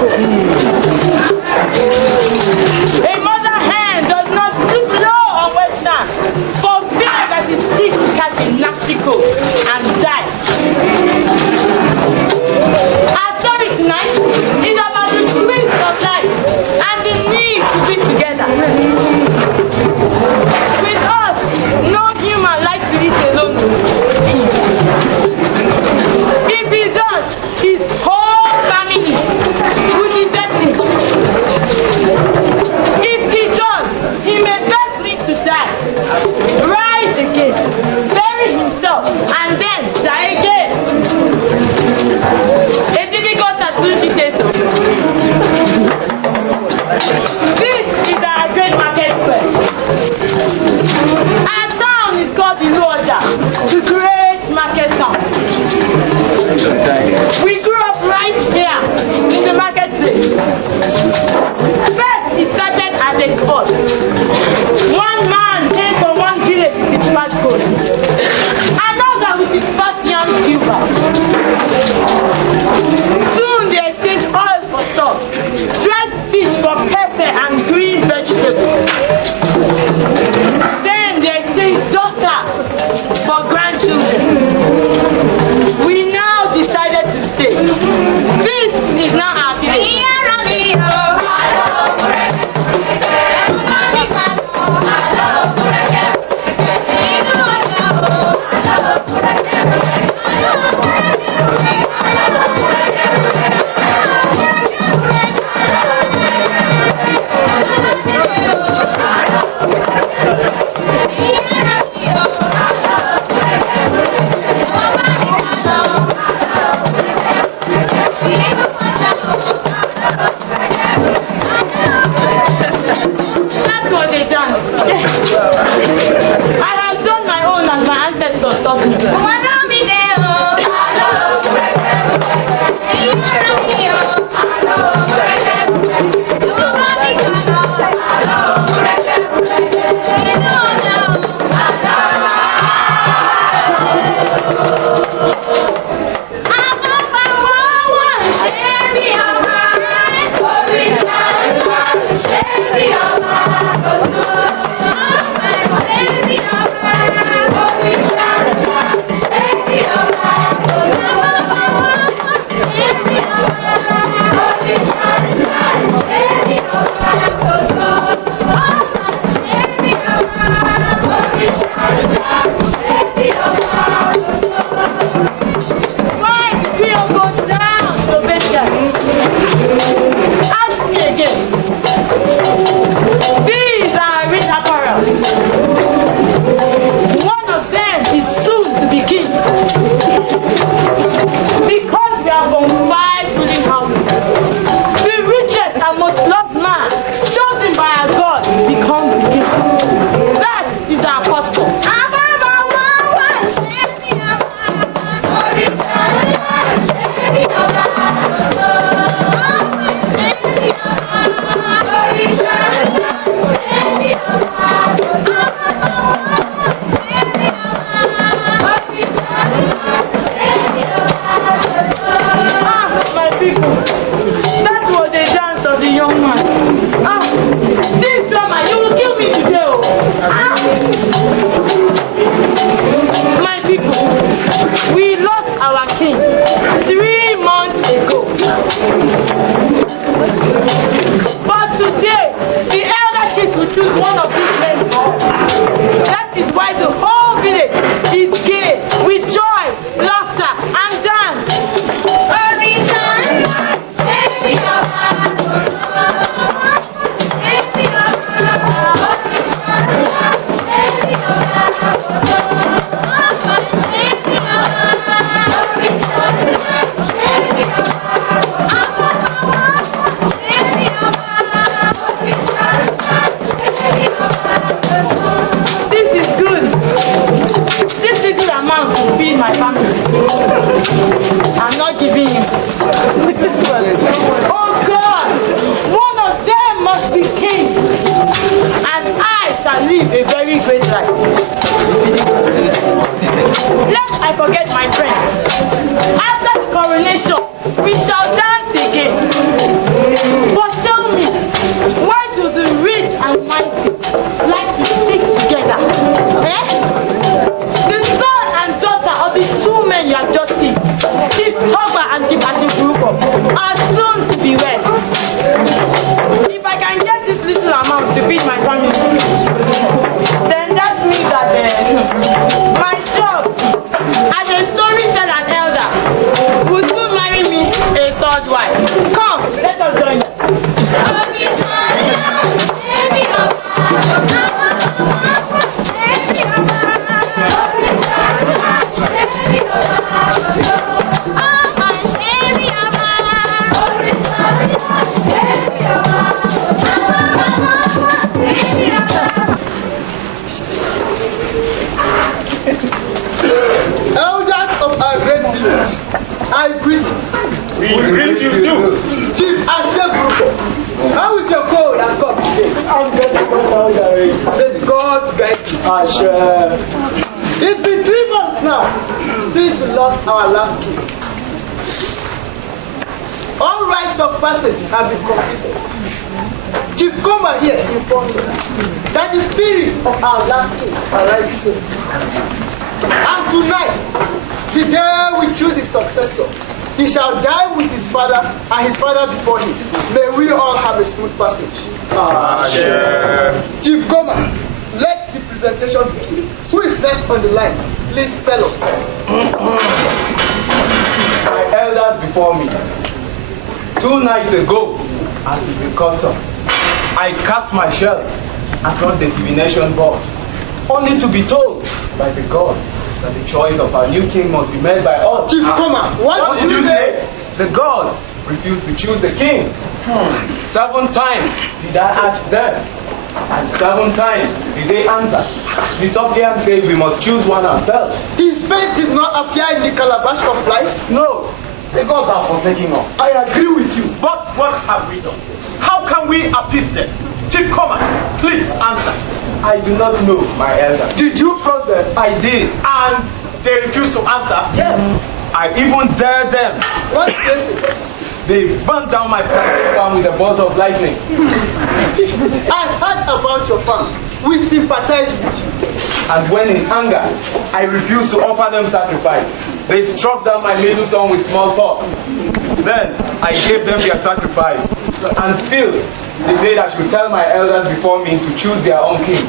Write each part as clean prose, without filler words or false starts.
A mother hen does not sleep low on Western for fear that his chick will catch a nasty cold and die. Our story tonight is about the twins of life and the need to be together. With us, no human likes to eat alone. If he does, his whole family will desert him. If he does, he may best live to die, rise again, bury himself, and then die again. A difficult activity say so. This is our great marketplace. Our town is called Iluoja, the great market town. We grew up right here in the marketplace. First, it started as a sport. One man came from one village with his fat goat, another with his fat yam silver. Soon they exchanged oil for stock, dried fish for pepper and green vegetables. Then they exchanged daughter for grandchildren. We now decided to stay. This is now our village. That was a dance. I have done my own as my ancestors taught me. Why did we all go down to Bethlehem? Ask me again. These are rich apparel. One of them is soon to be king. Because we are from 5 ruling houses, the richest and most loved man, chosen by our God, becomes the king. That is our custom. Sorry, Asher. It's been 3 months now since we lost our last king. All rites of passage have been completed. Chief Koma here informs us that the spirit of our last king arrived soon. And tonight, the day we choose his successor, he shall die with his father and his father before him. May we all have a smooth passage. Chief Koma, let the presentation begin. Who is next on the line? Please tell us. My elders before me. 2 nights ago, as is the custom, I cast my shells across the divination board, only to be told by the gods that the choice of our new king must be made by us. Chief Koma, what did you say? The gods refused to choose the king. 7 times did I ask them, and 7 times did they answer. The suppliant says we must choose one ourselves. His faith did not appear in the calabash of life. No, the gods are forsaking us. I agree with you. But what have we done? How can we appease them? Chief Koma, please answer. I do not know, my elder. Did you cross them? I did. And they refuse to answer? Yes. I even dared them. What is this? They burnt down my farm with a bolt of lightning. I heard about your farm. We sympathize with you. And when in anger, I refused to offer them sacrifice, they struck down my little son with smallpox. Then I gave them their sacrifice. And still, they said I should tell my elders before me to choose their own king.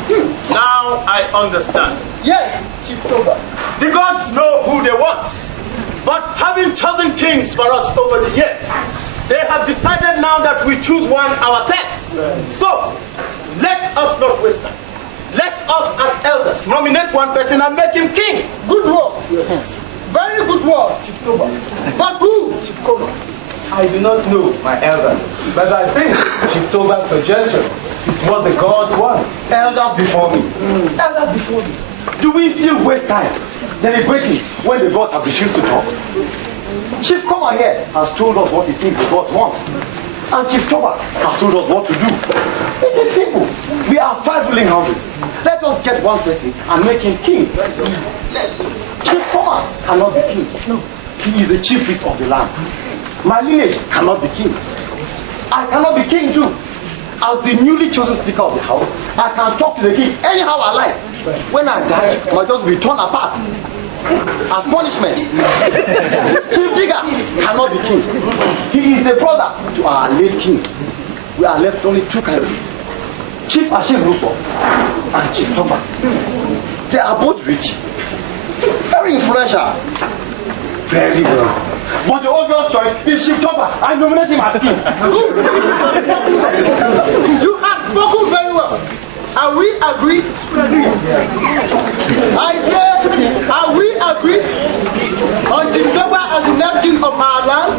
Now I understand. Yes, Chief Toba. The gods know who they want. But having chosen kings for us over the years, they have decided now that we choose one ourselves. So, let us not waste time. Let us as elders nominate one person and make him king. Good work. Very good work, Chief Toba. But who, Chief Toba? I do not know, my elders, but I think Chief Toba's suggestion is what the gods want. Elders before me. Elders before me. Do we still waste time deliberating when the gods have refused to talk? Chief Koma here has told us what he thinks the gods want. And Chief Toba has told us what to do. It is simple. We are 5 willing houses. Let us get one person and make him king. Chief Koma cannot be king. No. He is the chiefest of the land. My lineage cannot be king. I cannot be king too. As the newly chosen speaker of the house, I can talk to the king anyhow I like. When I die, my just will be torn apart. As punishment. Chief Digger cannot be king. He is the brother to our late king. We are left only 2 candidates. Chief Ashim Rupo and Chief Toba. They are both rich. Very influential. Very well. But the obvious choice is Chief Toba. I nominate him as king. You have spoken very well. Are we agreed? I say, are we agreed on Chief Toba as the next king of our land?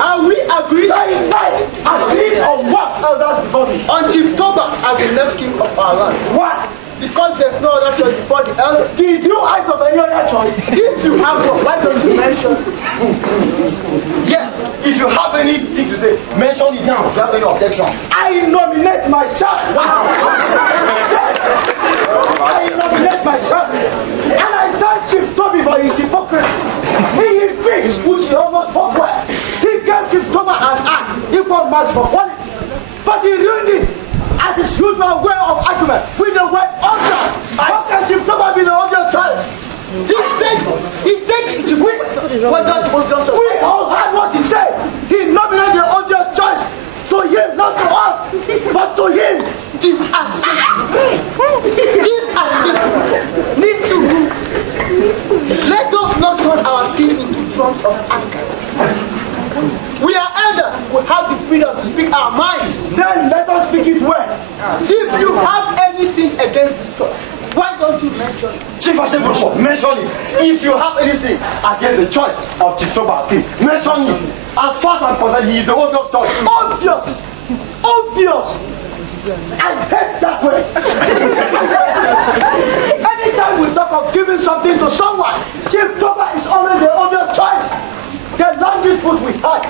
Are we agreed? Agreed on what? Elders before me. On Chief Toba as the next king of our land. What? Because there's no other choice before the elders. Did you ask of any other choice? If you have one, why don't you mention? Yes, if you have anything to say, mention it now. If you have any objection. I nominate myself. I nominate myself. And I thank Chief Toby for his hypocrisy. He is rich, which he almost forgot. He gave Chief Toby an act, equal match for quality. But he ruined it as his usual way of argument with the word obvious. How can Chief Toby be the obvious choice? We all heard what he said. He nominated the obvious choice to him, not to us, but to him. Chief Ashim. Chief Ashim. Need to. Let us not turn our skin into drums of anger. We are elders. We have the freedom to speak our minds. Then let us speak it well. If you have anything against this choice, why don't you mention it? Chief Ashim, mention it. If you have anything against the choice of Chief Toba, mention it. As far as I'm concerned, he is the obvious choice. Obvious! Obvious! I hate that way. Anytime we talk of giving something to someone, Chief Toba is always the obvious choice. The land dispute we had,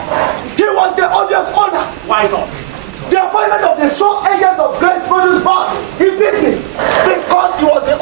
he was the obvious owner. Why not? The appointment of the sole agent of Grace Produce Board, he beat me because he was the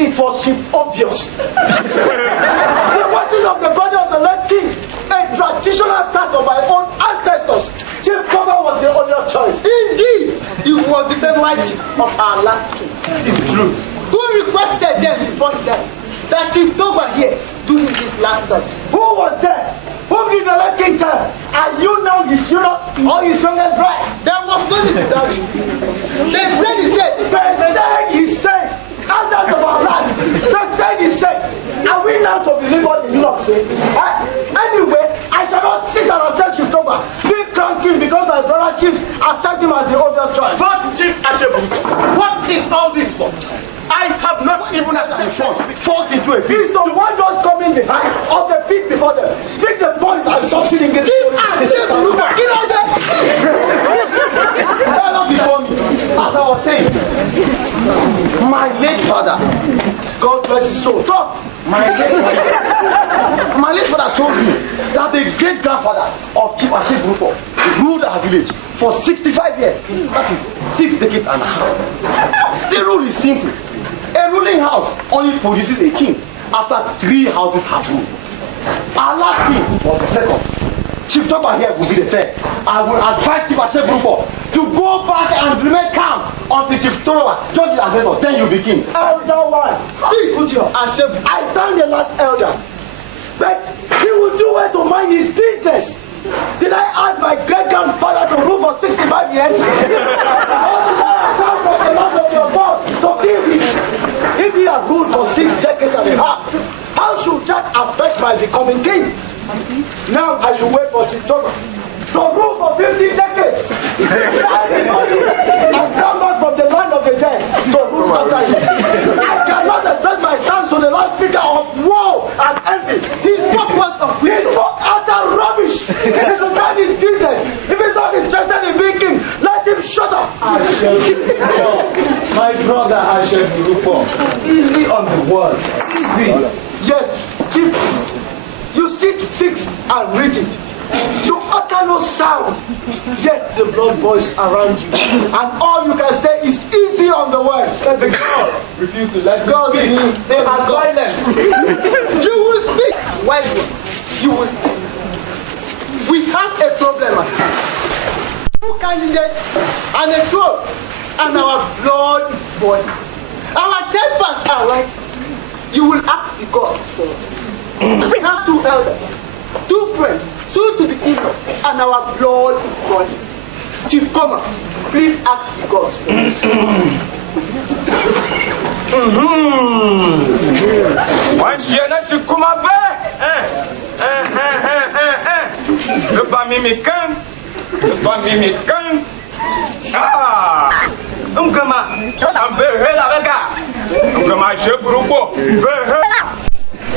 it was obvious. The washing of the body of the late king, a traditional task of my own ancestors. Chief Cover was the obvious choice. Indeed, he was the favorite of our last king. It's true. Who requested them before he died that Chief Toba here doing this last service? Who was there? Whom did the late king tell? Are you now his eunuch or his youngest bride? There was no need to doubt you. They said he said, elders of our land, they said, are we now to believe what the eunuch say? Anyway, I shall not sit and accept Chief Toba, be crowned king because my brother chiefs accept him as the obvious choice. But Chief Ashebu, what is all this for? I have not even had a force into a pit. So why not come in behind of the pit before them? Take the point and stop sitting in the Before me, as I was saying, my late father, God bless his soul, talk. My late father told me that the great grandfather of Chief Ashebu ruled our village for 65 years. That is 6 decades and a half. The rule is simple. A ruling house only produces a king after 3 houses have ruled. Our last king was the second. Chief Toba here will be the third. I will advise Chief Ashebu to go back and remain calm until Chief Toba judges the ancestors. Then you'll be king. Elder one, I thank the last elder, but he will do well to mind his business. Did I ask my great grandfather to rule for 65 years? Or did I ask for the land of your God to give him? If he has ruled for 6 decades and a half, how should that affect my becoming king? Now I should wait for Chief Toba to rule for 50 decades. And come back from the land of the dead to rule after him. I cannot express my thanks to the last speaker of woe and envy. He spoke words of wisdom. He spoke utter rubbish. He should mind his business. If he's not interested in being king, let him shut up. My brother Ashebu, easy on the word. Easy. Yes, chief priest, you sit fixed and rigid. You utter no sound, yet the blood boils around you, and all you can say is easy on the word. Let the God refuse to let God, you speak. They are silent. You will speak. Well, you will speak. We have a problem at hand. 2 candidates and a throne, and our blood is boiling. Our tempers are right. You will ask the gods for us. We have 2 elders, 2 friends, soon to be in-laws, and our blood is boiling. Chief Comer, please ask the gods for us. Wanjena shikuma ve. Le pas mimikan. Le pas mimikan. Ah. Ngama. Ambe hela rega. Ngama shebrubo. Be hela.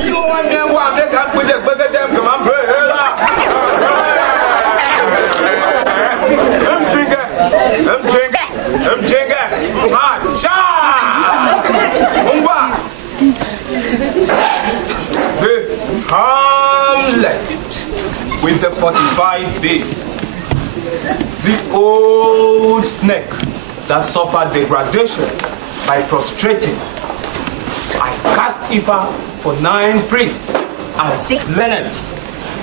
You want them wa me kan put the them ngama be hela. Mchinga. Ah, cha. Umba. The Hamlet with the 45 days. The old snake that suffered degradation by prostrating. I cast Ifa for 9 priests and 6 lieutenants.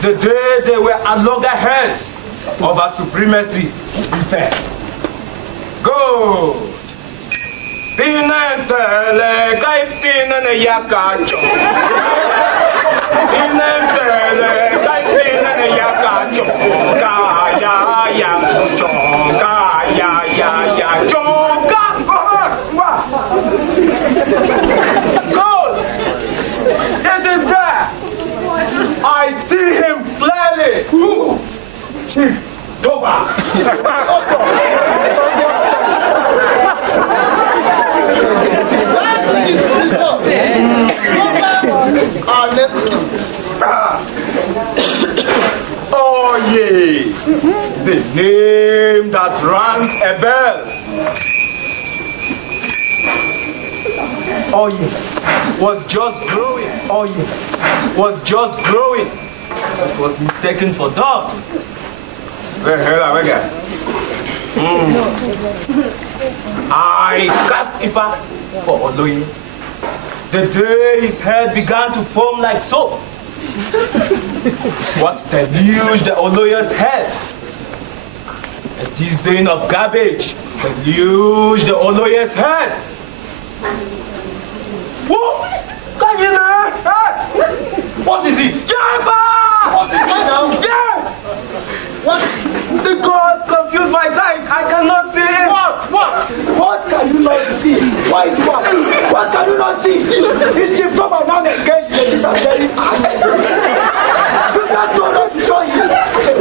The day they were at loggerheads over supremacy defense. Go! Pinentele, kai pinene yakacho. Pinentele, kai pinene yakacho. Kaya choka. Gold! It is there. I see him clearly. Who? Chief Toba. Oh yea, the name that rang a bell. Oh yeah, was just growing. Oh yeah, was just growing. It was mistaken for dog. I cast Ifa for Oloye. The day his head began to foam like soap. What deluged the Oloyer's head? A teaspoon of garbage deluged the Oloyer's head. Whoa! What is it? Jabba! What is it now? Yes! What? The God confused my sight. I cannot see it. What can you not see? Why is what? What can you not see? His chief governor now engaged in this very fast. You just told us to show him a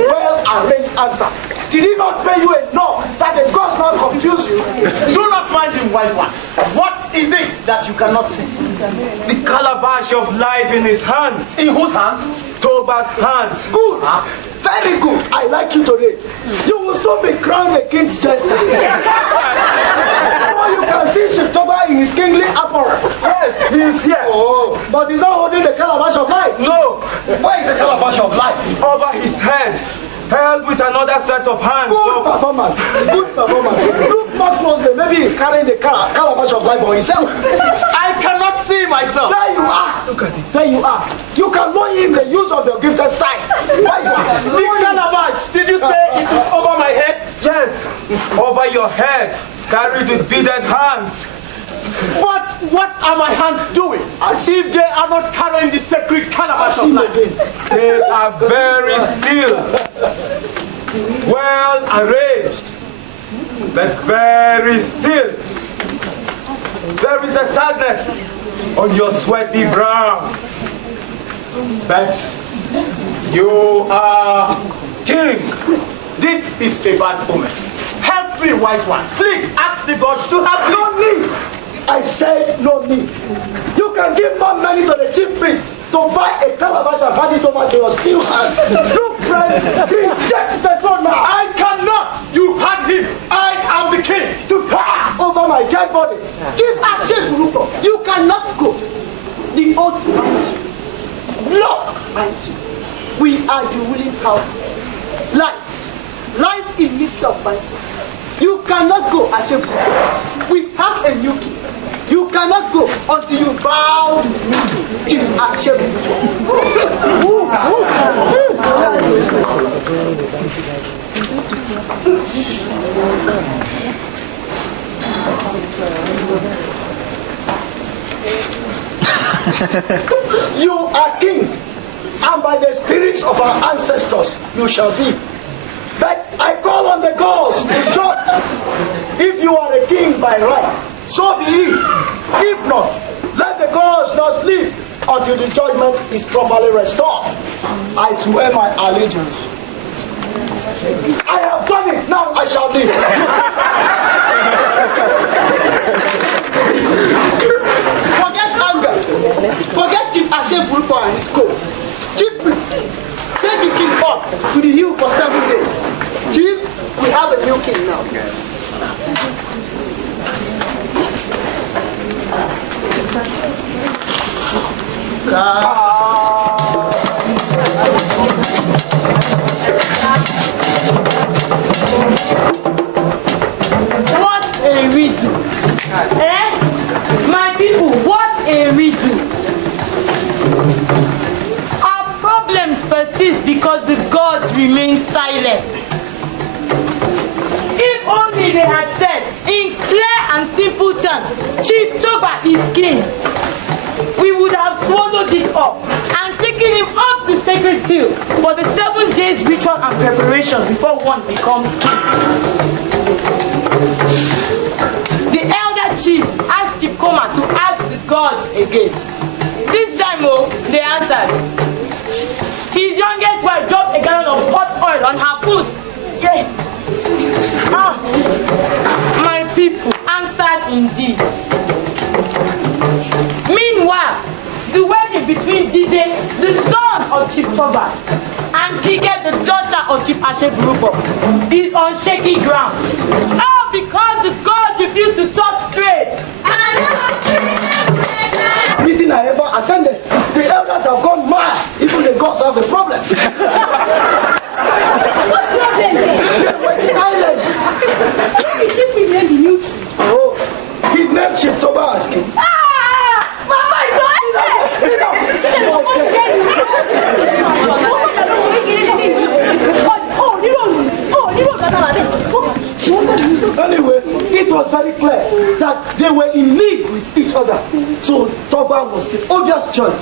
well-arranged answer. Did he not pay you enough that the gods now confuse you? Do not mind him, wise one. What is it that you cannot see? The calabash of life in his hands. In whose hands? Toba's hands. Good. Very good. I like you today. You will soon be crowned a king's jester. Now you can see Shiftoba in his kingly apparel. Yes, he is here. Oh, but he's not holding the calabash of life. No, Why is the calabash of life? over his head, held with another set of hands. Good performance. Good performance. Look more closely. Maybe he's carrying the calabash of life for himself. I cannot see myself. There you are. Look at it. There you are. You can loan him the use of your gifted sight. Why is that? The calabash, did you say it is over my head? Yes, over your head, carried with beaded hands. But what are my hands doing? If they are not carrying the sacred calabash of life. They are very still, well arranged, but very still. There is a sadness on your sweaty brow. But you are king. This is a bad omen. Help me, wise one. Please ask the gods to help me. No need. I said no need. You can give more money to the chief priest to buy a calabash and hand it over to your steel hands. Look, friend, reject the throne now. I cannot. You had him. I am the king. To pass over my dead body. Give action, Rupo. You cannot go. The oath binds you. Blood binds you. We are the willing power. Life. Life in midst of binds you. You cannot go, Ashebu. We have a new king. You cannot go until you bow to King Ashebu. You are king, and by the spirits of our ancestors you shall be. But I call on the gods to judge. If you are a king by right, so be it. If not, let the gods not sleep until the judgment is properly restored. I swear my allegiance. I have done it, now I shall live. Forget anger. Forget Chief Ashebu and his coat. Chief priest, take the king up to the hill for 7 days. Chief, we have a new king now. What a riddle. Eh? My people, what a riddle. Our problems persist because the gods remain silent. If only they had said in clear and simple terms, Chief Toba is king, we would have swallowed it up and taken him up the sacred hill for the 7 days ritual and preparation before one becomes king. The elder chiefs asked Chief Koma to ask the gods again. This time, they answered. His youngest wife dropped a gallon of hot oil on her foot. Yeah. My people answered indeed. Meanwhile, the wedding between Dide, the son of Chief Toba, and Kike, the daughter of Chief Ashebu, is on shaky ground. All because the gods refuse to talk straight. Meeting I ever attended, the elders have gone mad. Even the gods have a problem. What problem? They were silent. Chief named the new king. Oh, he named Chief Toba as king. Mama was very clear that they were in league with each other. So Toba was the obvious choice.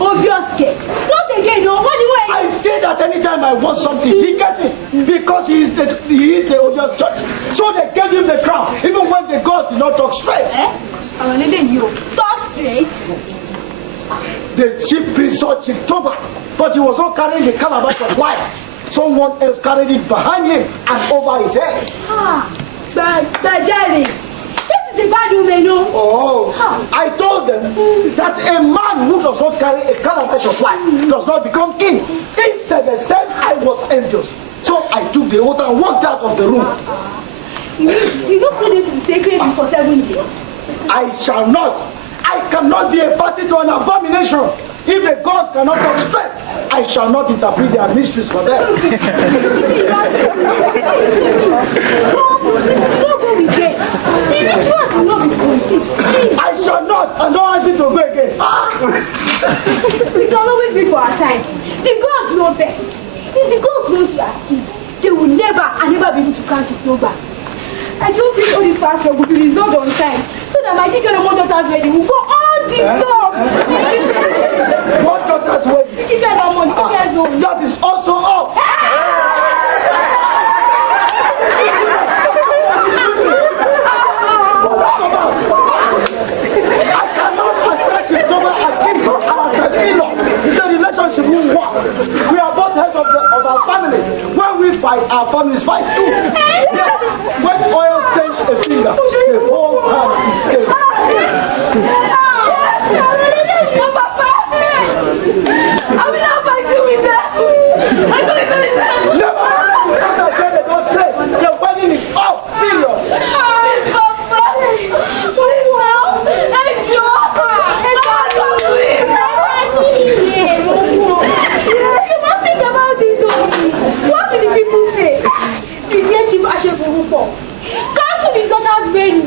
Obvious case. Not again, no. What do you want? I say that anytime I want something, he gets it because he is the obvious choice. So they gave him the crown, even when the gods did not talk straight. You talk straight. The chief priest saw Chief Toba, but he was not carrying the calabash of wine. Someone else carried it behind him and over his head. But Jerry, this is the bad woman, no? Oh, I told them that a man who does not carry a calabash of wine does not become king. Instead, they said I was envious. So I took the oath and walked out of the room. You don't put into the sacred for 7 years. I shall not. I cannot be a party to an abomination. If the gods cannot talk straight, I shall not interpret their mysteries for them. Don't go with them. The rituals will not be complete. I shall not. I don't want you to go again. We can always wait for our time. The gods know best. If the gods know you are king, they will never and never be able to catch it over. I don't think all this fast will be resolved on time, so that my chicken and more daughters wedding will go all this long. What daughter's wedding? Chicken and more daughters. That is also up. I cannot accept Chief Toba as king for our in-law. The relationship will work. We are both heads of our families. When we fight, our families fight too. When oil stains a finger, the whole hand is stained. I will not fight you with that. I'm going to do that. Never. As I said, they don't say the wedding is off. Period. Cancel his daughter's wedding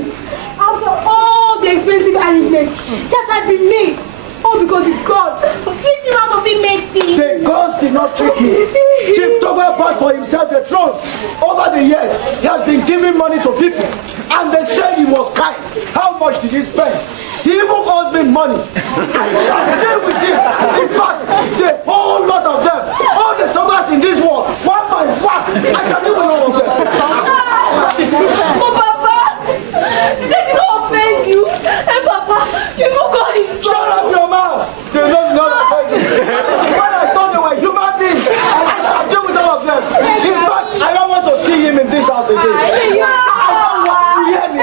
after all the expensive arrangements that had been made. All because the gods treat him out of the messy. The gods did not trick him. Chief Toba bought for himself a throne. Over the years, he has been giving money to people, and they said he was kind. How much did he spend? He even owes me money. I shall deal with him. In fact, the whole lot of them, all the Tobas in this world, one by one, I shall deal with all of them. Oh, Papa, they did not offend you. And Papa, you forgot it. Shut up your mouth. They don't know that. When I thought they were human beings, I shall deal with all of them. In fact, I don't want to see him in this house again. I don't want to hear him.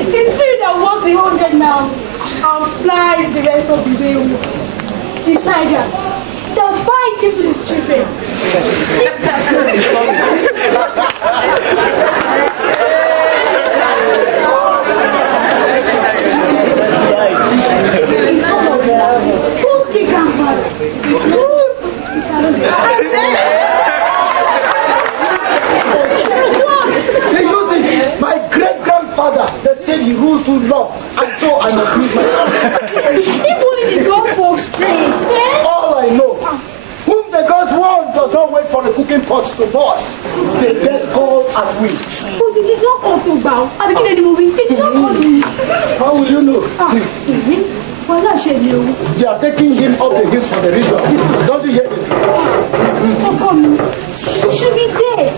The spirit that walks the 100 miles and flies the rest of the way with the tiger that bites into the children. Who's the grandfather? They used it. My great-grandfather, they said he ruled too long, and so I must use my Even in the grown folks' place, All I know, whom the gods want does not wait for the cooking pots to boil. They get cold and weak. but it is not called to bow. I'm beginning the movie. It is not called to. How will you know? Why not share you? They are taking him up the hills for the ritual. Don't you hear me? Oh, come. You should be dead.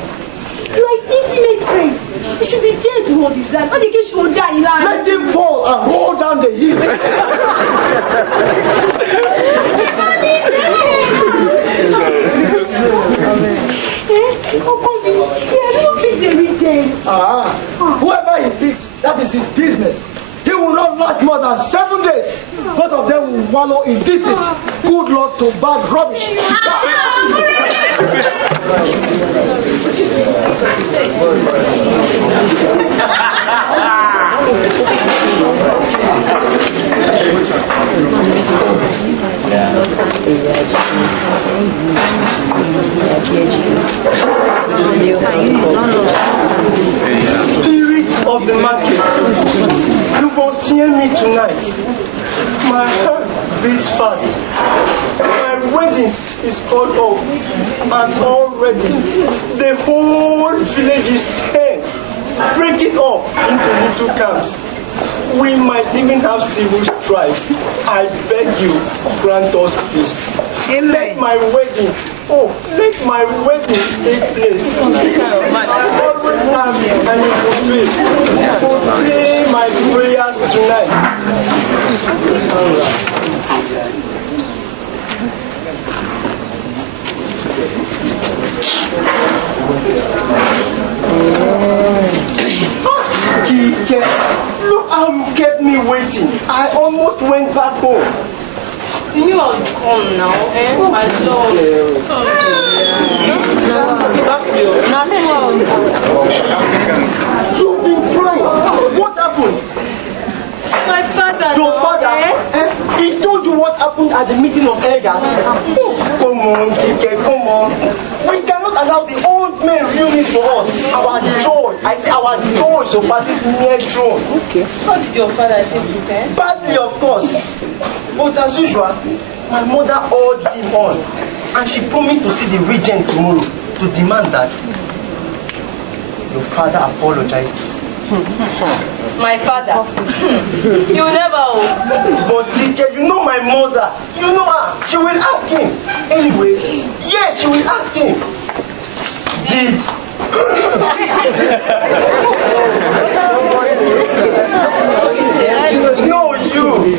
You are his intimate friend. You should be dead to hold his life. Not the case you will die in life. Let him fall and hold down the hill. Whoever he picks, that is his business. He will not last more than 7 days. Both of them will wallow in deceit. Good Lord to bad rubbish. Spirit of the market, you must hear me tonight. My heart beats fast. My wedding is called off, and already the whole village is tense. Break it up into little camps. We might even have civil strife. I beg you, grant us peace. Let my wedding take place. I always have and it will pray my prayers tonight. Look how you kept me waiting. I almost went back home. You knew I was come now, eh? My love. You've been crying. What happened? My father. Your father? He told you what happened at the meeting of elders. Oh, come on, Kike, come on. We cannot allow the old men ruining for us. Our joy, I say our joy surpasses near throne. Okay. How did your father take it, eh? Badly, of course. But as usual, my mother urged him on. And she promised to see the regent tomorrow to demand that your father apologizes. My father. You never will. But Kike, you know my mother. You know her. She will ask him. Anyway, yes, she will ask him. Did. No, you.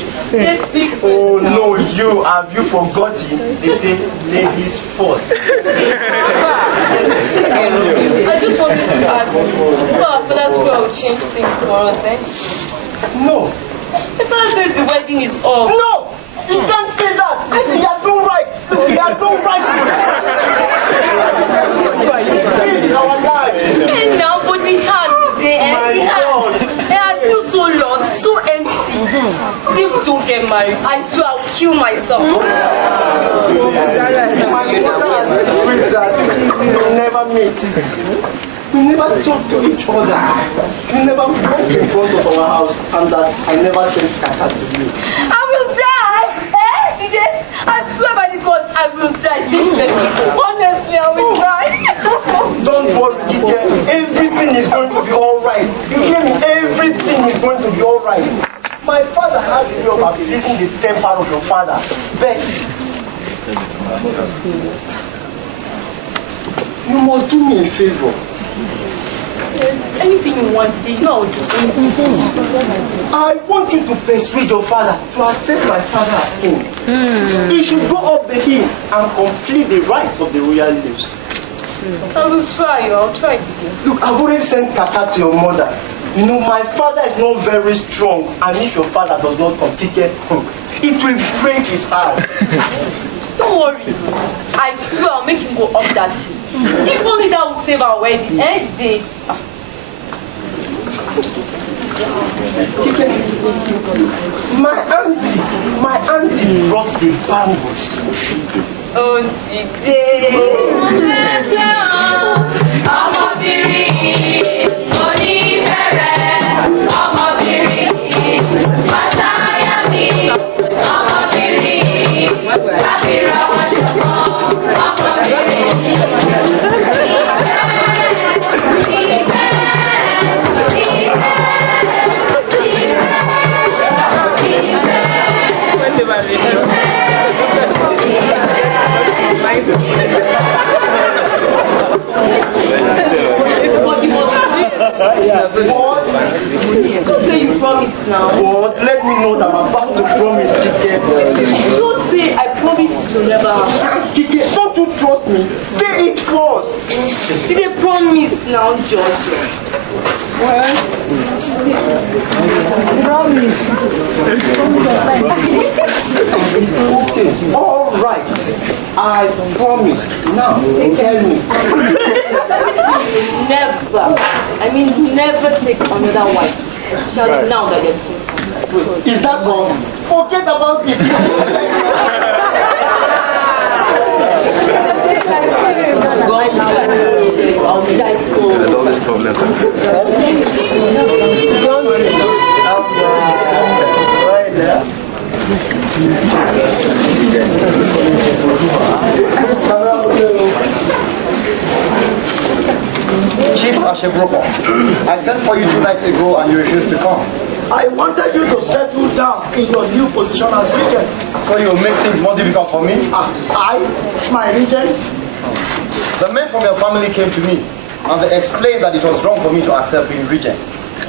Oh, no, you. Have you forgotten? They say ladies first. I just wanted to ask, will our father's will change things for us, eh? No. The father says the wedding is off. No! He can't say that! I say he has no right! Look, he has no right! This is our lives! And now, but he has today, eh? My He has. God. And I feel so lost, so empty. If we don't get married, I swear I'll kill myself. My mother has agreed that we will never meet. We never talk to each other. We never walk in front of our house, and that I never sent Kaka to you. I will die! Eh? DJ, I swear by the God, I will die. Honestly, I will die. Don't worry, Kike. Everything is going to be alright. You hear me? Everything is going to be alright. My father has a way of appeasing the temper of your father. But you must do me a favor. Anything you want, you know, I'll do. I want you to persuade your father to accept my father as king. He should go up the hill and complete the rites of the royal lives. I will try, I'll try it again. Look, I've already sent Kaka to your mother. You know, my father is not very strong, and if your father does not come, it will break his heart. Don't worry. I swear I'll make him go up that hill. If only that will save our wedding. Eh? My auntie brought the bangles. Oh, What? Don't say you promise now. What? Let me know that I'm about to promise, Kike. Don't say I promise it will never happen. Kike, don't you trust me? Say it first. Did they promise now, George? Promise. Okay, all right. I promise. Now, tell me. Never take another wife. Shall we now that you're Is that wrong? Forget about it. Chief Ashebroko, I sent for you 2 nights ago and you refused to come. I wanted you to settle down in your new position as regent. So you will make things more difficult for me? My regent? The men from your family came to me and they explained that it was wrong for me to accept being regent.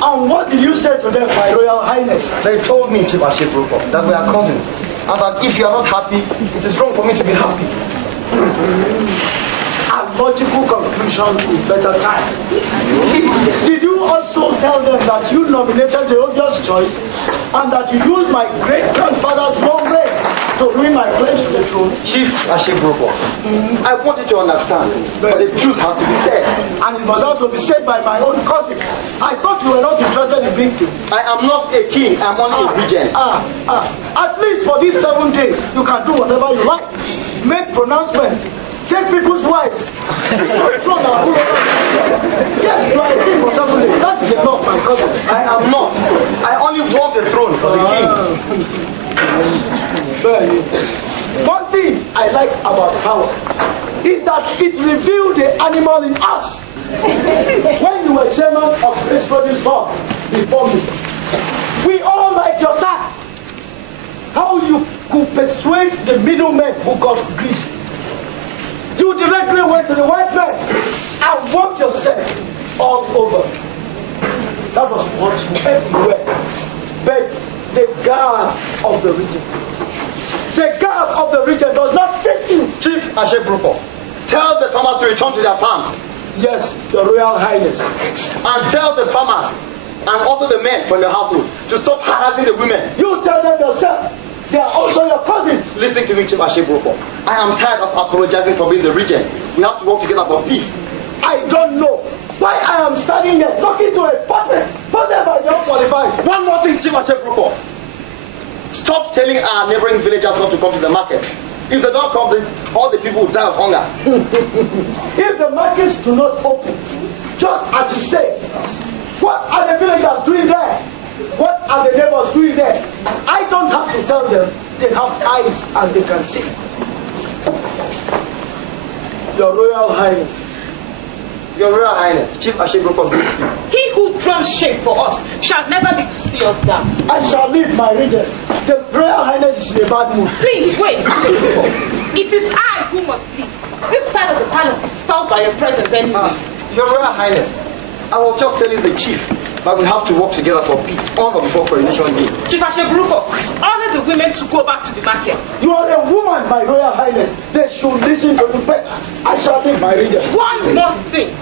And what did you say to them, my royal highness? They told me, Chief Ashebroko, that we are cousins and that if you are not happy, it is wrong for me to be happy. A logical conclusion in better time. Did you also tell them that you nominated the obvious choice and that you used my great-grandfather's long reign to ruin my claim to the throne? Chief Ashebroko, I want you to understand, but the truth has to be said. And it must also be said by my own cousin. I thought you were not interested in being king. I am not a king, I am only a regent. At least for these 7 days, you can do whatever you like. Make pronouncements. Take people's wives. Yes, you are a king for 7 days. That is enough, my cousin. I am not. I only want the throne for the king. One thing I like about power is that it reveals the animal in us. When you were chairman of this produce board before me, we all liked your tact. How you could persuade the middlemen who got greedy. You directly went to the white man and worked yourself all over. That was what you everywhere. But the guard of the region. The guard of the region does not fit you. Chief Ashebroko, tell the farmers to return to their farms. Yes, Your Royal Highness. And tell the farmers and also the men from the household to stop harassing the women. You tell them yourself. They are also your cousins. Listen to me, Chief Ashebroko. I am tired of apologizing for being the regent. We have to work together for peace. I don't know why I am standing here talking to a puppet. Whatever you are qualified. One more thing, Chief Ashebroko. Stop telling our neighboring villagers not to come to the market. If they don't come, all the people will die of hunger. If the markets do not open, just as you say, what are the villagers doing there? What are the neighbors doing there? I don't have to tell them. They have eyes and they can see. Your Royal Highness. Your Royal Highness, Chief Ashebroko greets you. He who drums shake for us shall never be to see us down. I shall leave my region. The Royal Highness is in a bad mood. Please wait. It is I who must leave. This side of the palace is found by your presence anyway. Your Royal Highness, I was just telling the chief that we have to work together for peace on or before coronation day. Chief Ashebroko, order the women to go back to the market. You are a woman, my Royal Highness. They should listen to you better. I shall leave my region. One more thing.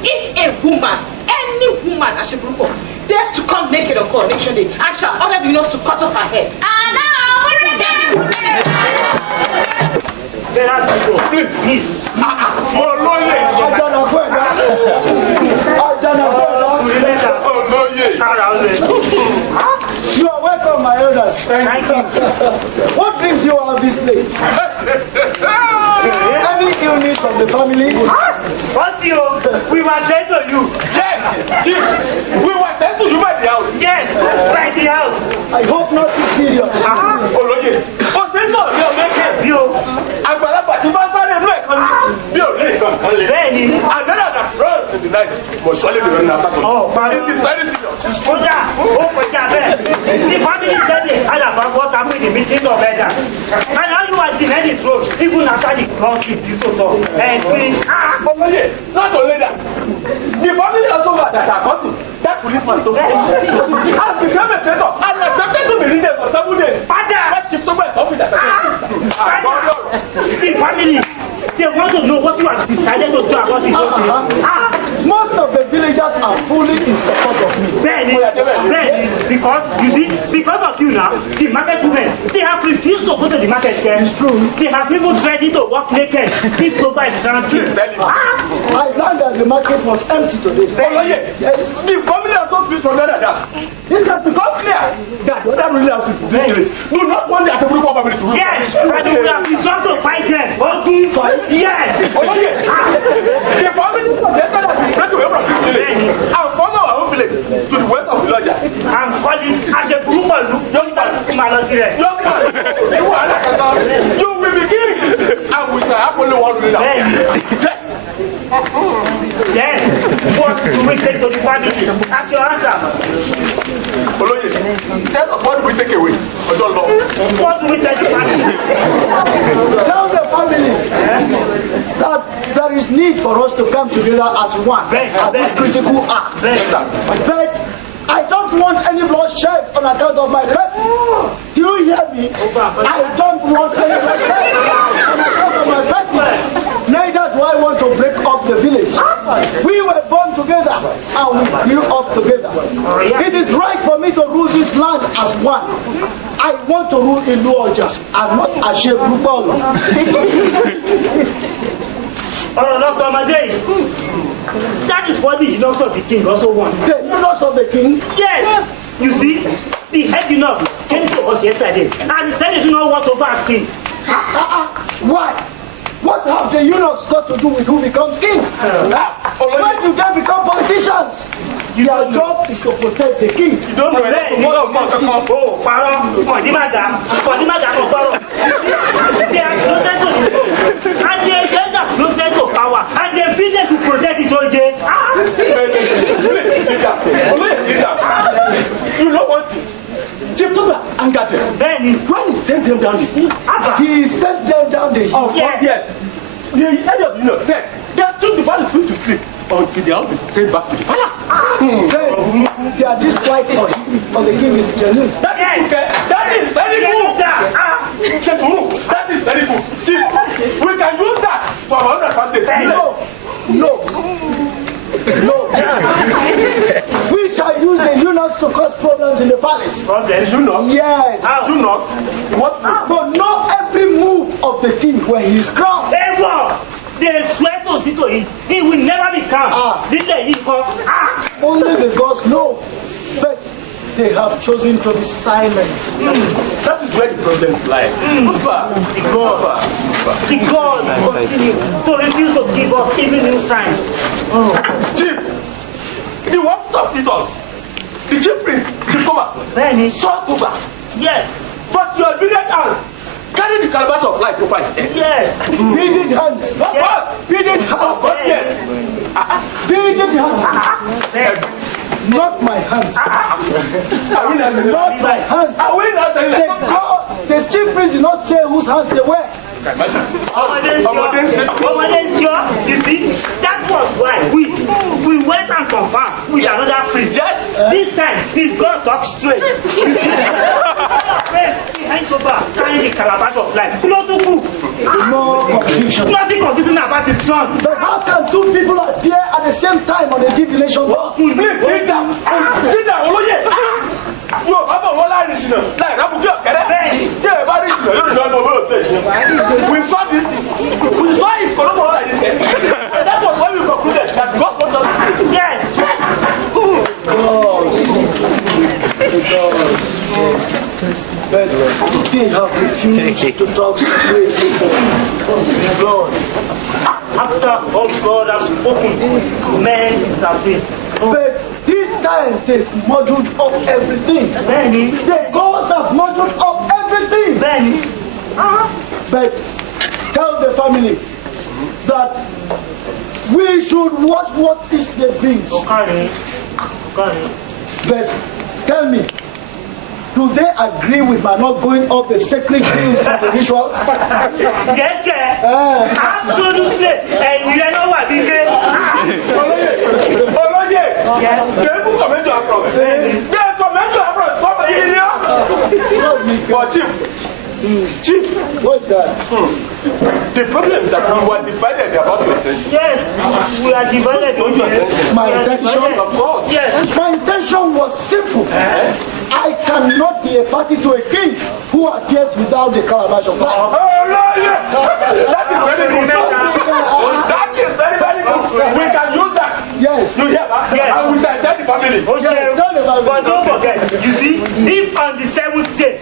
If a woman, any woman, Ashebroko, dares to come naked on coronation day, I shall order the eunuchs to cut off her head. Please. You are welcome, my elders. Thank you. What brings you all this place? Any illness from the family? What you? We were sent to you. Yes, Chief. We were sent to you by the house. Yes, by the house. I hope not too serious. Olóyè, ó ṣe ń sọ̀rọ̀ bí ọmọ ẹgbẹ́ bí o. Àgbàlagbà tí bá sáré inú ẹ̀ kan bí ò lè kan kan lè. Bẹ́ẹ̀ni. Àgbẹ̀rẹ̀ àgbà run to the night but surely the rain after some. It is very serious. Kọjá, ó kọjá bẹ́ẹ̀. The family said they had about what happened in the meeting of elders. And now you are denying the throne even after the conflict is over. And we Olóyè, not only that, the family also had that cousin, that policeman to come. Has become a traitor and accepted to be leader for 7 days. Father! What Chief Togo is talking about? The family, they want to know what you have decided to do about the whole thing. Most of the villagers are fully in support of me. Bẹ́ẹ̀ni, because you see, because of you now, the market women, they have refused to go to the market again. It's true. They have even threatened to walk naked. This global is Please tell him. I learned that the market was empty today. Olóyè, Yes. the family has so pleased from that. It has become clear that the other really has to do not want the Ateburuko family to rule. Yes, and we have been trying to fight them. Okay, yes. The family that has spread away from this village and from our own village to the west of the Lodja. I'm calling as a group of young man. Young man, you will be king, and we shall have only one leader. Then, what do we take to the family? That's your answer. Oloye, tell us what do we take away? What do we take to the family? Tell the family that there is need for us to come together as one at this critical hour. But I don't want any bloodshed on account of my person. Do you hear me? I don't want any bloodshed on account of my person. Neither do I want to break up the village. We were born together and we grew up together. It is right for me to rule this land as one. I want to rule in Luoja and not as a group. That is what the eunuchs of the king also want. The eunuchs of the king? Yes. You see, the head eunuch came to us yesterday and he said he did not want to back king. Why? What have the eunuchs got to do with who becomes king? Why do they become politicians? Their job is to protect the king. You don't know anything. Oh, Paro, Modimaga, Paro. They are closer to the throne. And they are closer to power. And they feel them to protect the throne. You know what? Chief Toba angered them. Then when he sent them down the hill, he sent them down the hill. Of course, yes. The head of the eunuch said that took the palace to sleep until they all be sent back to the palace. They are just quite for the king is genuine. That is very good. That is very good. Chief, we can use that for our own advantage. No. We shall use the eunuchs to cause problems in the palace. Problems? Eunuchs? Yes. Eunuchs? What? But not every move of the king when he is crowned. Ever! They swear to see to him. He will never be calm. This day he come. Only the gods know. But they have chosen to be silent. That is where the problem lies. The God continue to refuse to give us even new signs. Chief, the worst of it all, the chief priest, Chief Koma, Benny, shot over. yes. But your obedient hands carry the calabash of life over his head. Yes. Beaded hands. Beaded hands. Yes. Beaded hands. Not my hands. Not my hands. The chief priest did not say whose hands they were. You see, that was why we went and confirmed with another priest. Yes. This time he's gonna talk straight. Behind over carrying the calabash of life. No confusion. Nothing confusing about the son. But how can two people appear at the same time on the divination board? Please, sit down. Sit down, Oloye. Yo, Papa, what lie is you? Like, I'm going to get it. Tell everybody, you don't know what to say. We saw this. We saw it for no like this. And that was why we concluded that God wants us to pray. Yes. But they have refused to talk straight before God. After all God has spoken, men intervene. But this time they muddled up everything. Benny. The gods have muddled up everything. Benny. But tell the family that we should watch what each day brings. Okay. But tell me, do they agree with my not going up the sacred hills of the rituals? Yes, absolutely. And we don't know what this is. Yes. But Chief, what's that? The problem is that we were divided about your attention. Yes, we are divided. My intention, Of course. Yes. my intention was simple. I cannot be a party to a king who appears without the calabash of life. Oh, no, yes. That is very good. That is very, very good. We can use that. Yes. You hear that? Yes. And we shall identify family. Okay, but don't forget, you see, if on the 7th day,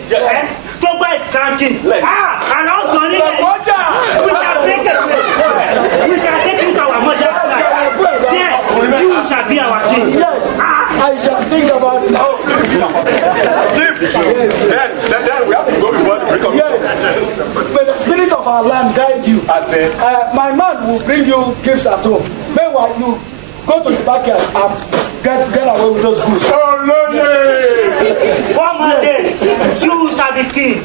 Toba is cranking, and also we shall take it away. We shall take it to our mother. Then you shall be our king. Yes, I shall think about it. Chief, then we have to go before the break of Yes, may the spirit of our land guide you. I said, My man will bring you gifts at home. Meanwhile, you go to the backyard and get away with those goods. oh, no, One more day, you shall be king.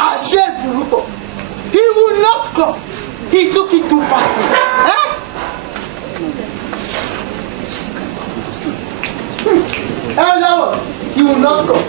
Asher Buruko, he will not come. He took it too fast. No, he will not come.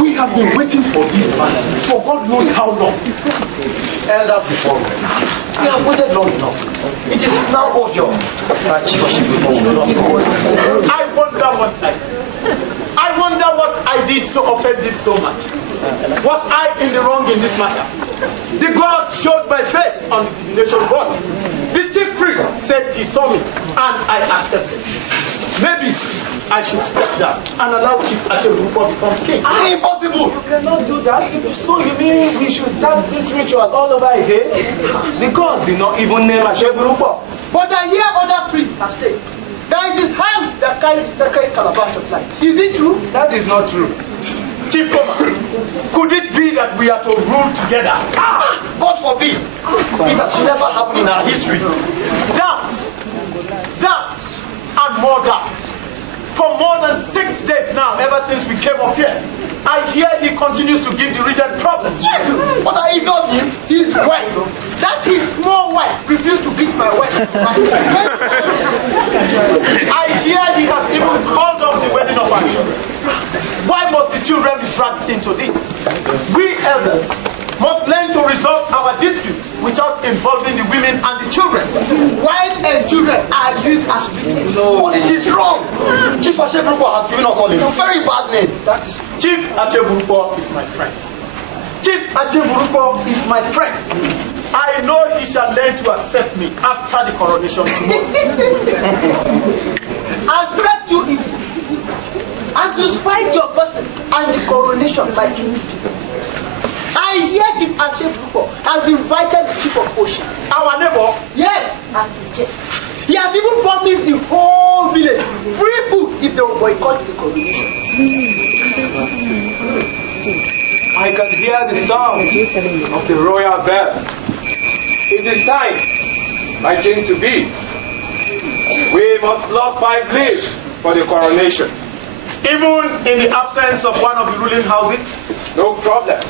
We have been waiting for this man for God knows how long. Elders before me, we have waited long enough. It is now obvious that Chief Ashibulpo will not come. I wonder what I did to offend him so much. Was I in the wrong in this matter? The God showed my face on the divination board. The chief priest said he saw me and I accepted. Maybe I should step down and allow Chief Ashebrupo become king. Impossible! You cannot do that. So you mean we should start this ritual all over again? The God did not even name Ashebrupo. But I hear other priests have said that it is hand that carries the sacred calabash of life. Is it true? That is not true. Chief Koma, could it be that we are to rule together? God forbid! It has never happened in our history. Doubt, and more doubt. For more than 6 days now, ever since we came up here, I hear he continues to give the region problems. Yes, but I ignored him. His wife, that his small wife, refused to beat my wife. I hear he has even called off the wedding of our children. Why must the children be dragged into this? We elders must learn to resolve our disputes without involving the women and the children. Wives and children are used as witnesses. No, this is wrong. Chief Ashebrupo has given us all a very bad name. Chief Ashebrupo is my friend. Chief Ashebrupo is my friend. I know he shall learn to accept me after the coronation tomorrow. Accept you is and to spite your person and the coronation by King. I hear Chief Ashebrupo has invited the chief of Ocean. Our neighbor? Yes, as a guest. He has even promised the whole village free food if they will boycott the coronation. I can hear the sound of the royal bell. It is time, my king to be. We must block 5 leaves for the coronation. Even in the absence of one of the ruling houses? No problem.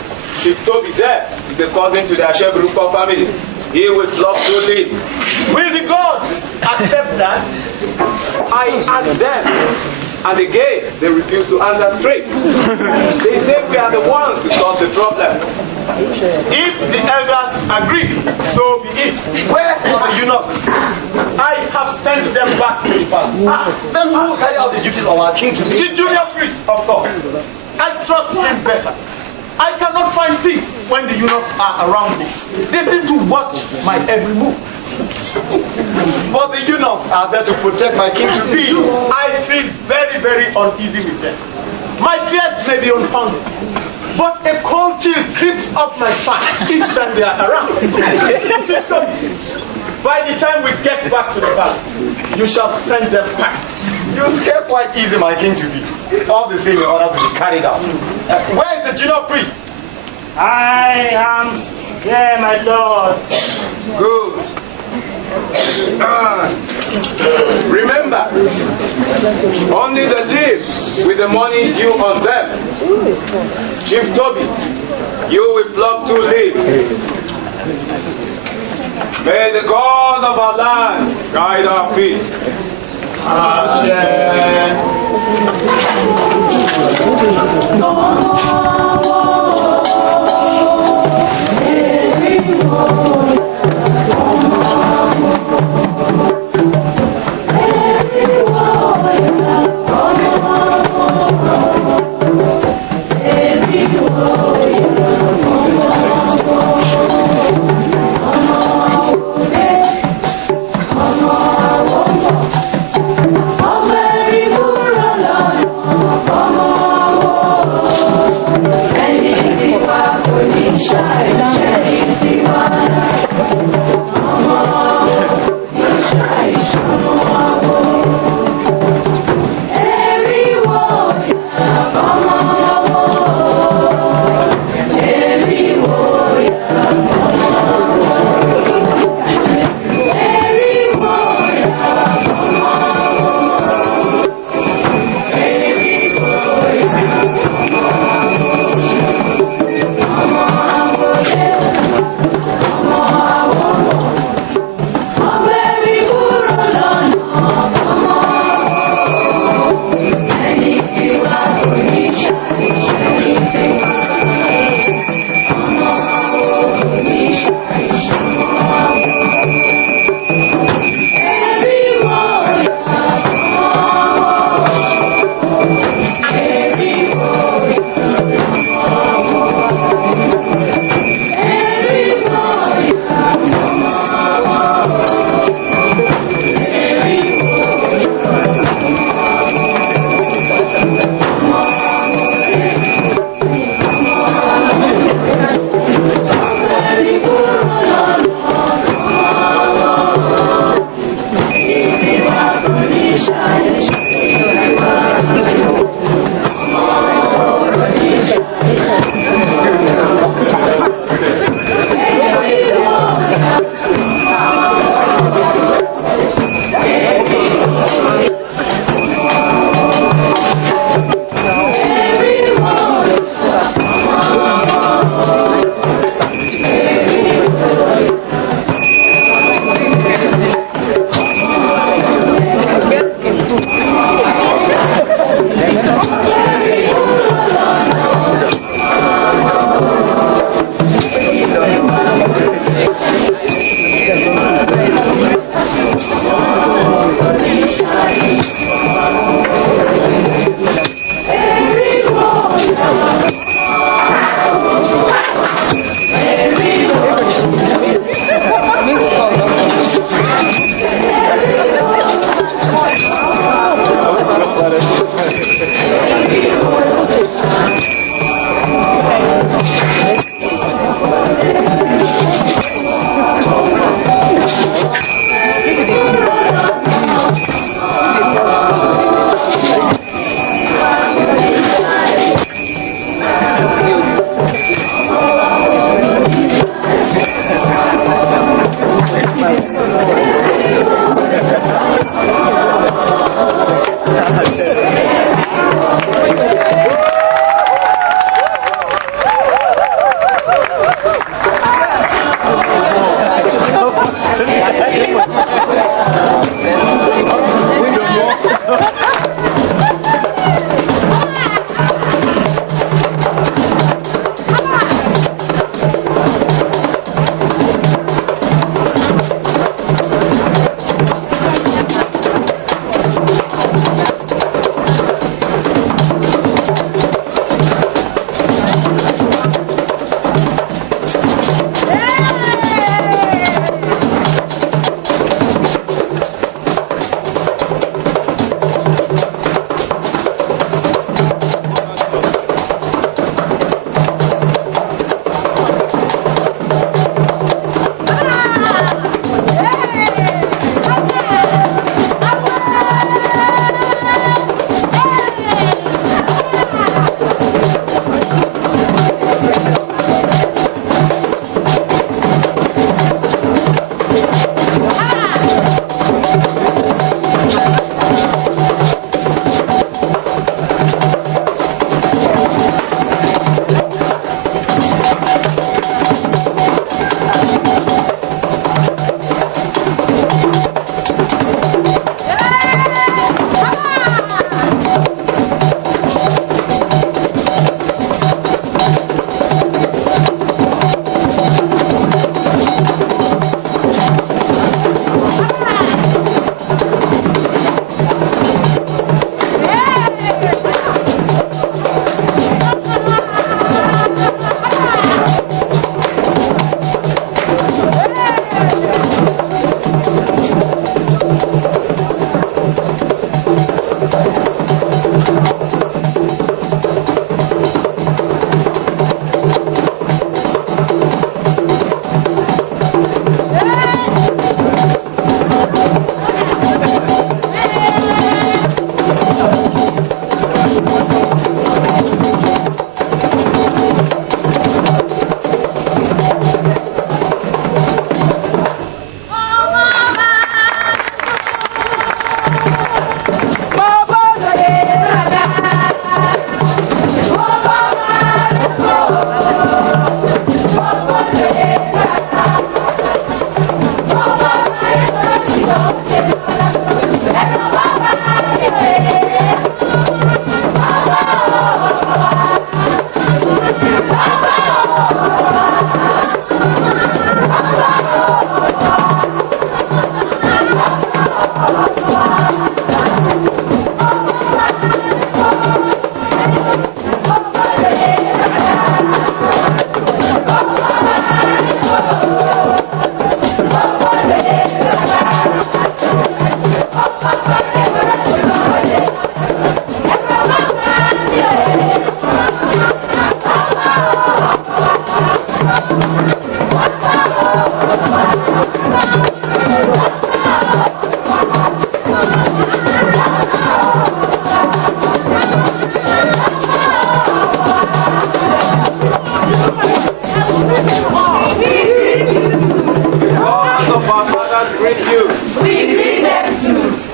Chief Toby there is a cousin to the Ashebrupo family. He will block 2 leaves. Will the gods accept that? I asked them, and again they refuse to answer straight. They say we are the ones to solve the problem. If the elders agree, so be it. Where are the eunuchs? I have sent them back to the palace. Then who will carry out the duties of our king to be? The junior priest, of course. I trust him better. I cannot find peace when the eunuchs are around me. They seem to watch my every move. But the eunuchs are there to protect my king to be. I feel very, very uneasy with them. My fears may be unfounded, but a cold chill creeps up my spine each time they are around. By the time we get back to the palace, you shall send them back. You scare quite easy, my king to be. All the same in order to be carried out. Where is the junior priest? I am here, my lord. Good. Remember, only the leaves with the money due on them. Chief Toby, you will block 2 leaves. May the God of our land guide our feet. Amen.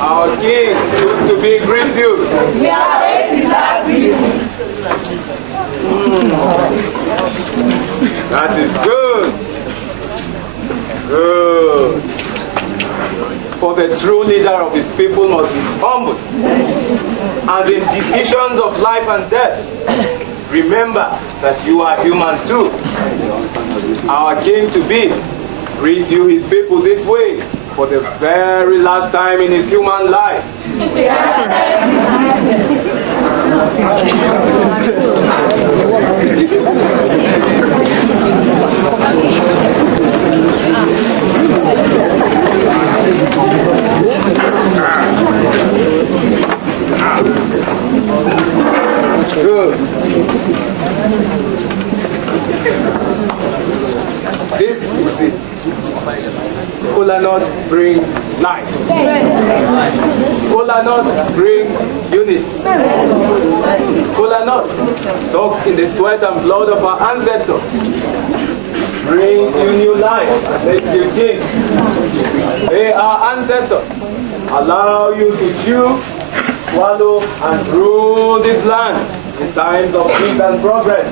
Our King, soon to be, greets you. We are ready to serve you. That is good. Good. For the true leader of his people must be humble. And in decisions of life and death, remember that you are human too. Our King to be greets you, his people, this way for the very last time in his human life. Good. This is it. Kola nut brings life. Kola nut brings unity. Kola nut, soaked in the sweat and blood of our ancestors, brings you new life and makes you king. May our ancestors allow you to chew, swallow, and rule this land in times of peace and progress.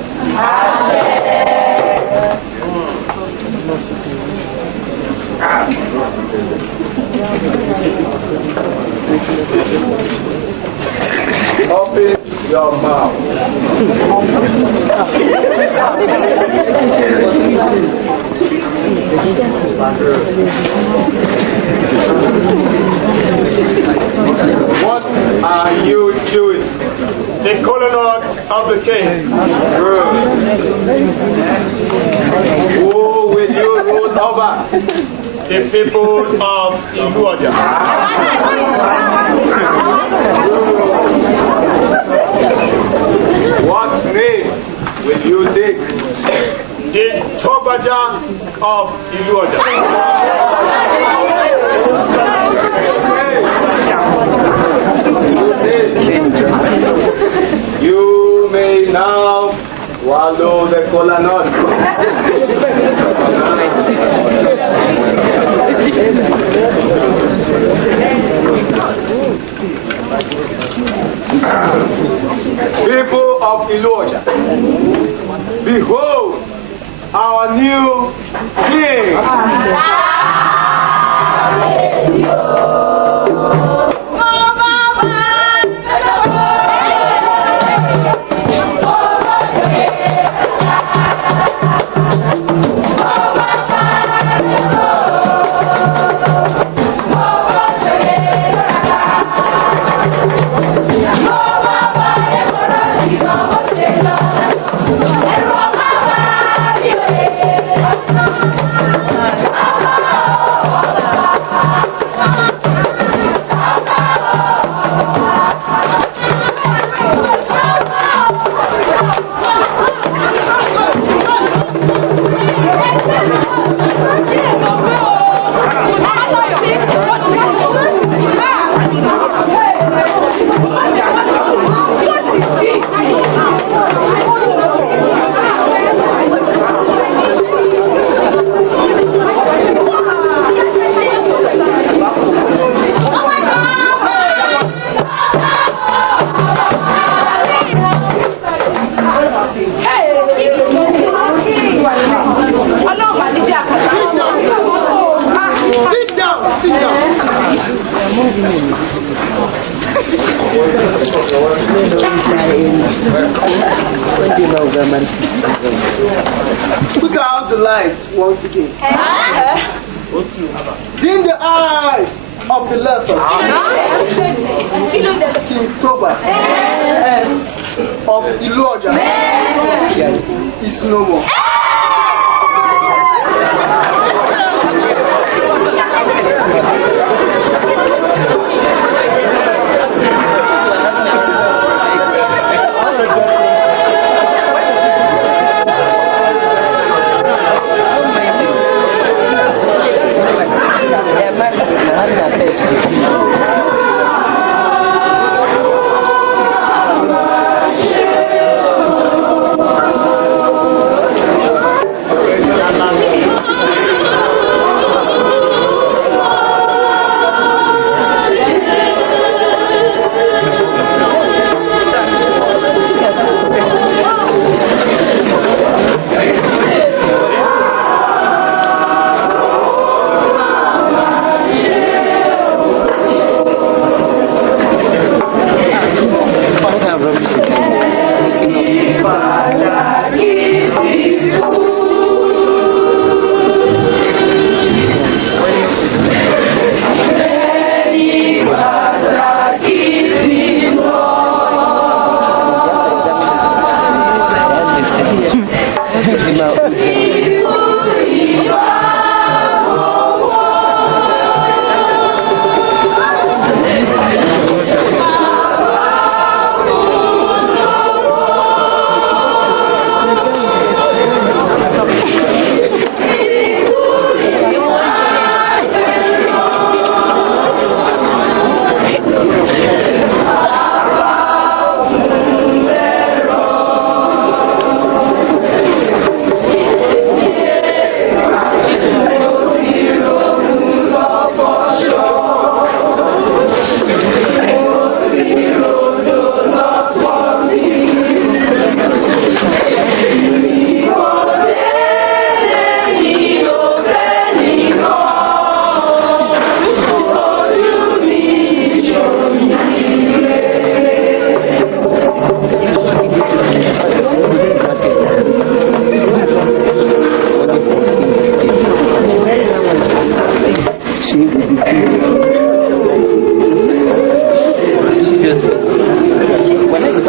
Open your mouth. What are you chewing? The kola nut of the king. Good. Who will you rule over? The people of Iluoja. What name will you take? The Tobaja of Iluoja. You may now swallow the kola nut. People of Iluoja, behold our new king. Put out the lights once again. In the eyes of the lesson, King Toba of Iluoja is no more.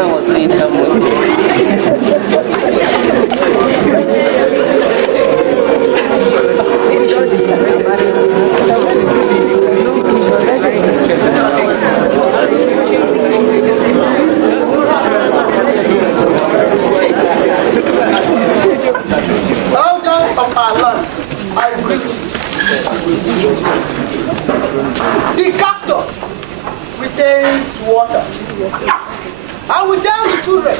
husband was laying her Elders of our land, I greet you. The cactus retains water. And without the children,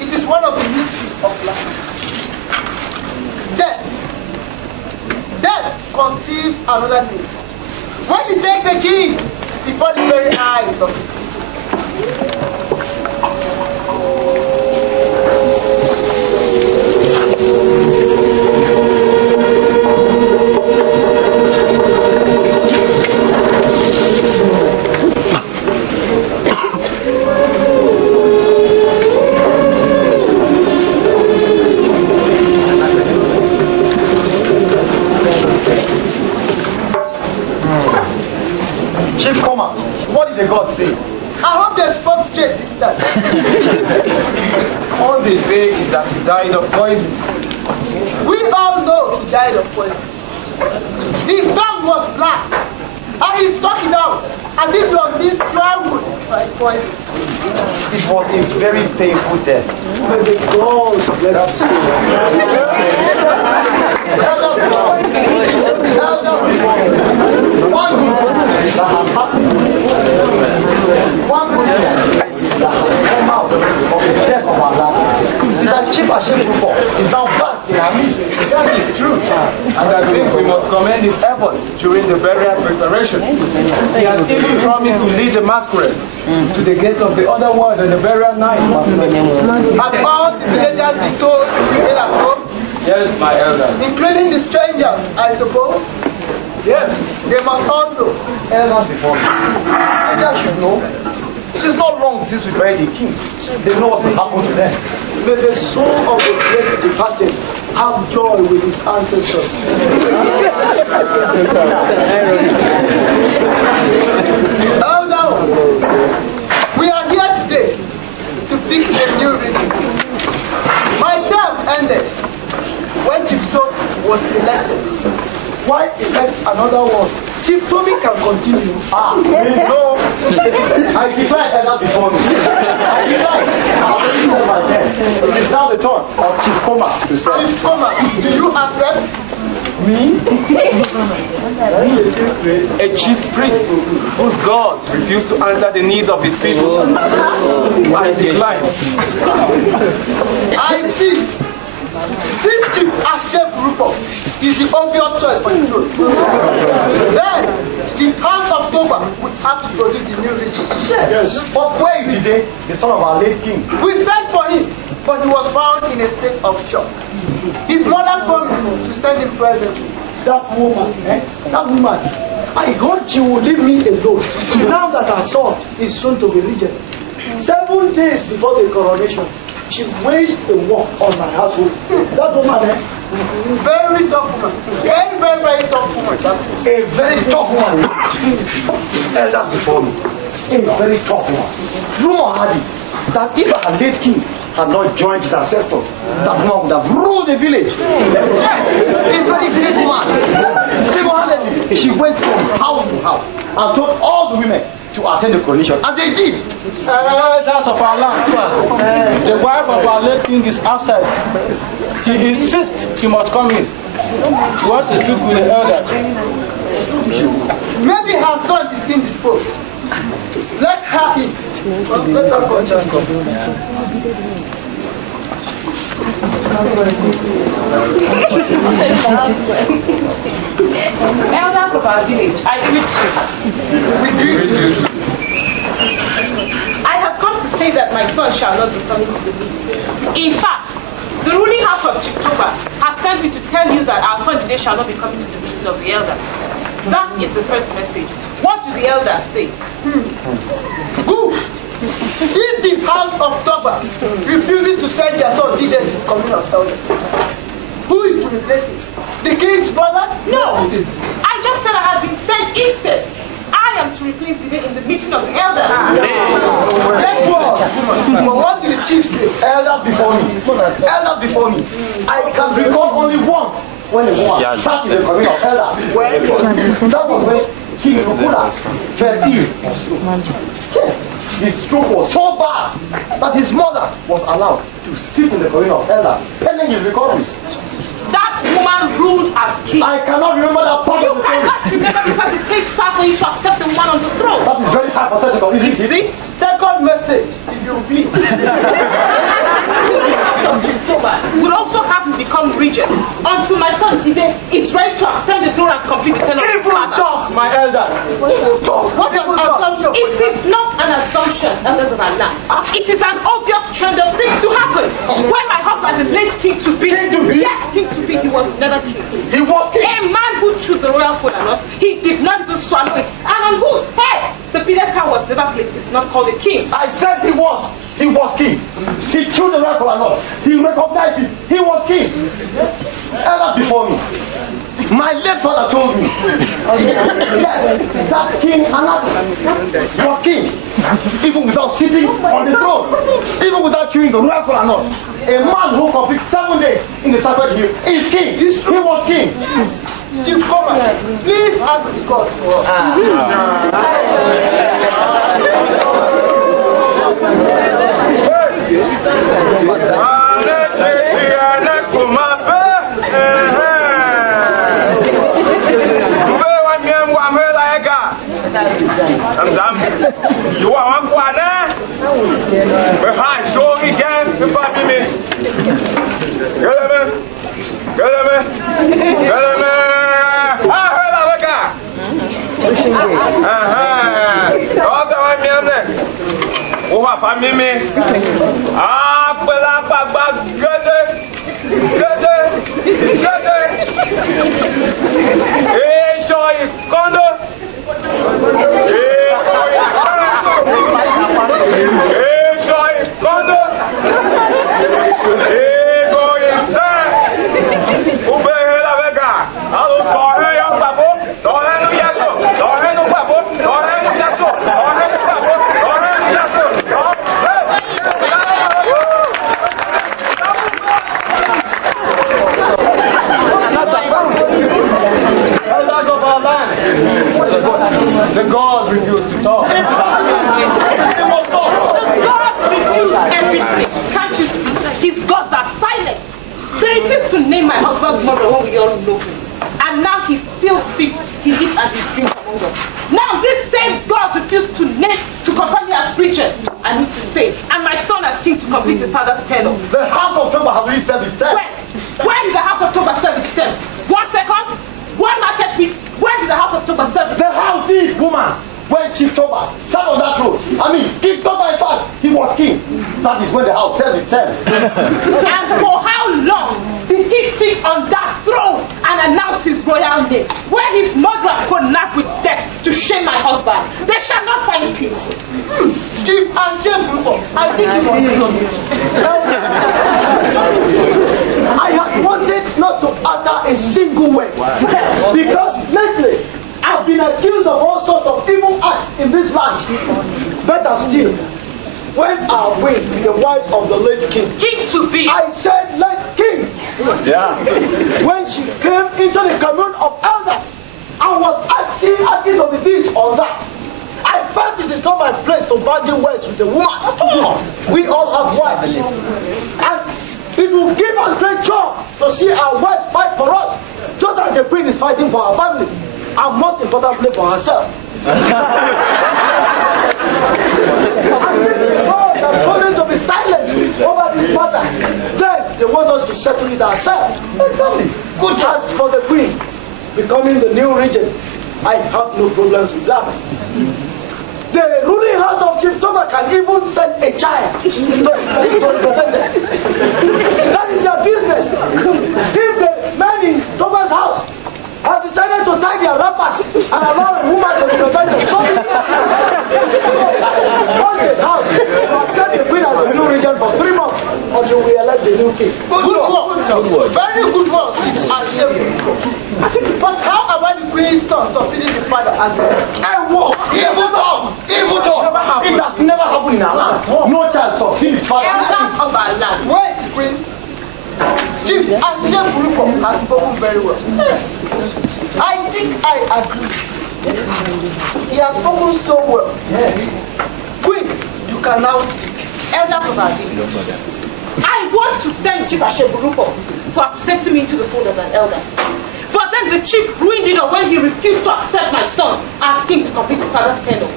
it is one of the mysteries of life. Death conceives another thing. When it takes a king before the very eyes of his Chief Koma, what did the God say? I hope they spoke straight this time. All they say is that he died of poison. We all know he died of poison. His tongue was black, and he stuck it out as if he was being strangled by poison. It was a very painful death. May the gods bless his soul. One good that has happened. One good that has come out of the death of our land is that Chief Hashem Rufo is now back in our midst. That is true. And I think we must commend his efforts during the burial preparation. He has even promised to lead the masquerade to the gate of the other world on the burial night. Has all the villagers been told to remain at home, Yes, my elder. including the strangers, I suppose? Yes. They must all know. Elders before me. Elders should know. It is not long since we buried the king. They know what will happen to them. May the soul of the great departed have joy with his ancestors. Oh no! We are here today to pick a new reading. My term ended when Chief Tommy was elected. Why elect another one? Chief Tommy can continue. No. I declared elders before me. I declared. I already said my name. It is now the turn of Chief Koma to say. Chief Tommy, do you accept? A chief priest whose gods refuse to answer the needs of his people. I decline. I see. This Chief Hashem Rufo is the obvious choice for the throne. Then, the House of Toba would have to produce the new regime. Yes. But where is Dide, the son of our late king? We sent for him, but he was found in a state of shock. His mother told me to send him presently. That woman, that woman, I hope she will leave me alone now that her son is soon to be regent. 7 days before the coronation, she waged a war on my household. That woman, very tough woman. Very, very, very tough woman. A very tough one. Elders before me. A very tough one. Rumor had it that if our late king had not joined his ancestors, that woman would have ruled the village. Yes, a very great woman. Single-handedly, she went from house to house and told all the women to attend the coronation, and they did. Elders of our land. The wife of our late king is outside. She insists she must come in. She wants to speak with the elders. Maybe her son is indisposed. Let her in. Let her continue. Elders of our village, I greet you. We greet you. I have come to say that my son shall not be coming to the meeting. In fact, the ruling house of Chiktoba has sent me to tell you that our son today shall not be coming to the meeting of the elders. That is the first message. What do the elders say? Good. If the house of Toba refuses to send their son leaders to the communion of elders, who is to replace him? The king's brother? No. I just said I have been sent instead. I am to replace the in the meeting of the elders. Get what? But what did the chief say? Elders before me. Elders before me. I can recall only once when a woman sat in the communion of elders. That was when King Rukuna fell ill. His stroke was so bad that his mother was allowed to sit in the communion of elders pending his recovery. That woman ruled as king. I cannot remember that part You of the story. cannot remember because it takes time for you to accept the woman on the throne. That is very hypothetical, isn't it? See? Second message, if you please. Would also have to become regent until my son Ide is ready to ascend the throne and complete the tenure of his father. My elder. What is assumption? It is not an assumption, it is an obvious trend of things to happen. When my husband is placed king to be, King to be? yes, king to be, he was never king. He was king. A man who chose the royal food and us, he did not even swallow it. And on whose head the pedestal was never placed is not called a king. I said he was king. He chose the right or not. He recognized it. He was king. Ever before me. My late father told me, yes, that King Anaki was king, even without sitting on the throne, even without chewing the royal or not. A man who completes 7 days in the sacred hill is king. He was king. Chief Commander, please ask the God for us. You are one corner. Behind, show again. The gods refuse to talk. The gods refuse everything. Can't you see? His gods are silent. They refuse to name my husband's mother when we all know him. And now he still speaks, he eats and he drinks among us. Now this same God refused to name, to confirm me as preacher. I need to say, and my son as king to complete his father's tenure. The house of Toba has already served its term. When did the house of Toba serve its term? 1 second. One market piece. When did the house of Toba serve its term? The house did, woman. When Chief Toba sat on that throne, King Toba, in fact, he was king. That is when the house served its term. And for how long did he sit on that throne and announce his royal name? When his mother could laugh with death to shame my husband, they shall not find peace. Chief, I'm shameful. I think it was I have wanted not to utter a single word. Because lately, I've been accused of all sorts of evil acts in this land. Better still, when our queen, the wife of the late king, King to be. I said late king. Yeah. When she came into the commune of elders and was asking some of the things on that, I felt it is not my place to bargain words with a woman. We all have wives. And it will give us great joy to see our wife fight for us, just as the queen is fighting for our family, and most importantly for herself. And if God has told us to be silent over this matter, then they want us to settle it ourselves. Exactly. Good. As for the queen becoming the new regent, I have no problems with that. The ruling house of Chief Toba can even send a child to represent them. That is their business. If the men in Toba's house have decided to tie their wrappers and allow a woman to represent them, so once the house will set the queen as the new regent for 3 months until we elect the new king. Good work. Very good work. But how about the queen's son succeeding the father as the Evil talk! Evil talk! It has never happened. happen in our land. No child succeed his father. Elders of our land. Wait, Prince. Chief Asije Buruko has spoken very well. I think I agree. He has spoken so well. Queen, you can now speak. Elders of our village. I want to thank Chief Asije Buruko for accepting me into the fold as an elder. But then the chief ruined it all when he refused to accept my son as king to complete his father's tenure.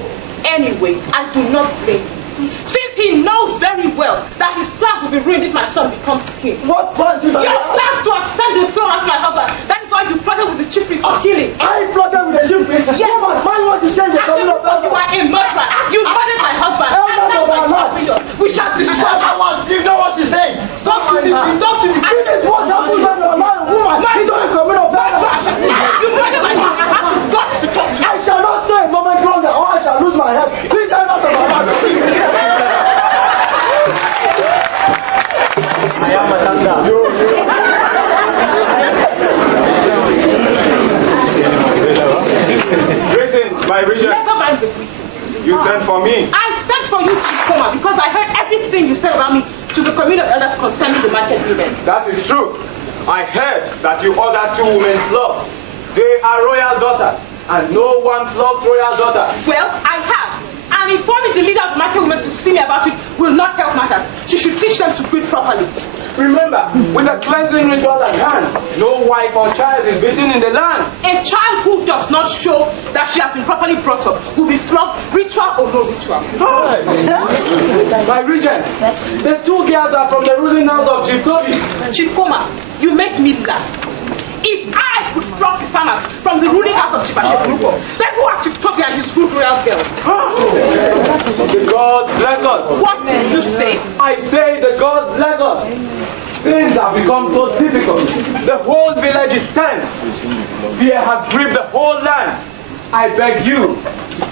Anyway, I do not blame him. Since he knows very well that his plans will be ruined if my son becomes king. What plans is that? Your plans to ascend the throne as my husband. That is why you plotted with the chief priest to kill him. I plotted with the chief priest. Yes. Come on, man, what you say? You're Actually, coming up. you are a murderer. You murdered my husband. And now my son, we shall destroy I want. You know what she's saying? Talk to the priest. Talk to the priest. This is what happened when you're lying, woman. He's only coming up. You murdered my husband. I have the guts to talk to you. I shall not stay a moment longer, or I shall lose my head. Please, I'm not about that. I am Madam Da. Greetings, my regent. Never mind the greeting. You sent for me. I sent for you, Chief Koma, because I heard everything you said about me to the community of elders concerning the market women. That is true. I heard that you ordered 2 women flogged. They are royal daughters, and no one flogs royal daughter. Well, I have. And informing the leader of the market women to see me about it will not help matters. She should teach them to greet properly. Remember, with the cleansing ritual at hand, no wife or child is beaten in the land. A child who does not show that she has been properly brought up will be flogged, ritual or no ritual. My regent, the 2 girls are from the ruling house of Chief Toby. Chief Koma, you make me laugh. If I could flog the farmers from the ruling house of Chief Asije Buruko, then who are Chief Toby and his good royal girls? The gods bless us. What did you say? I say the gods bless us. Things have become so difficult. The whole village is tense. Fear has gripped the whole land. I beg you,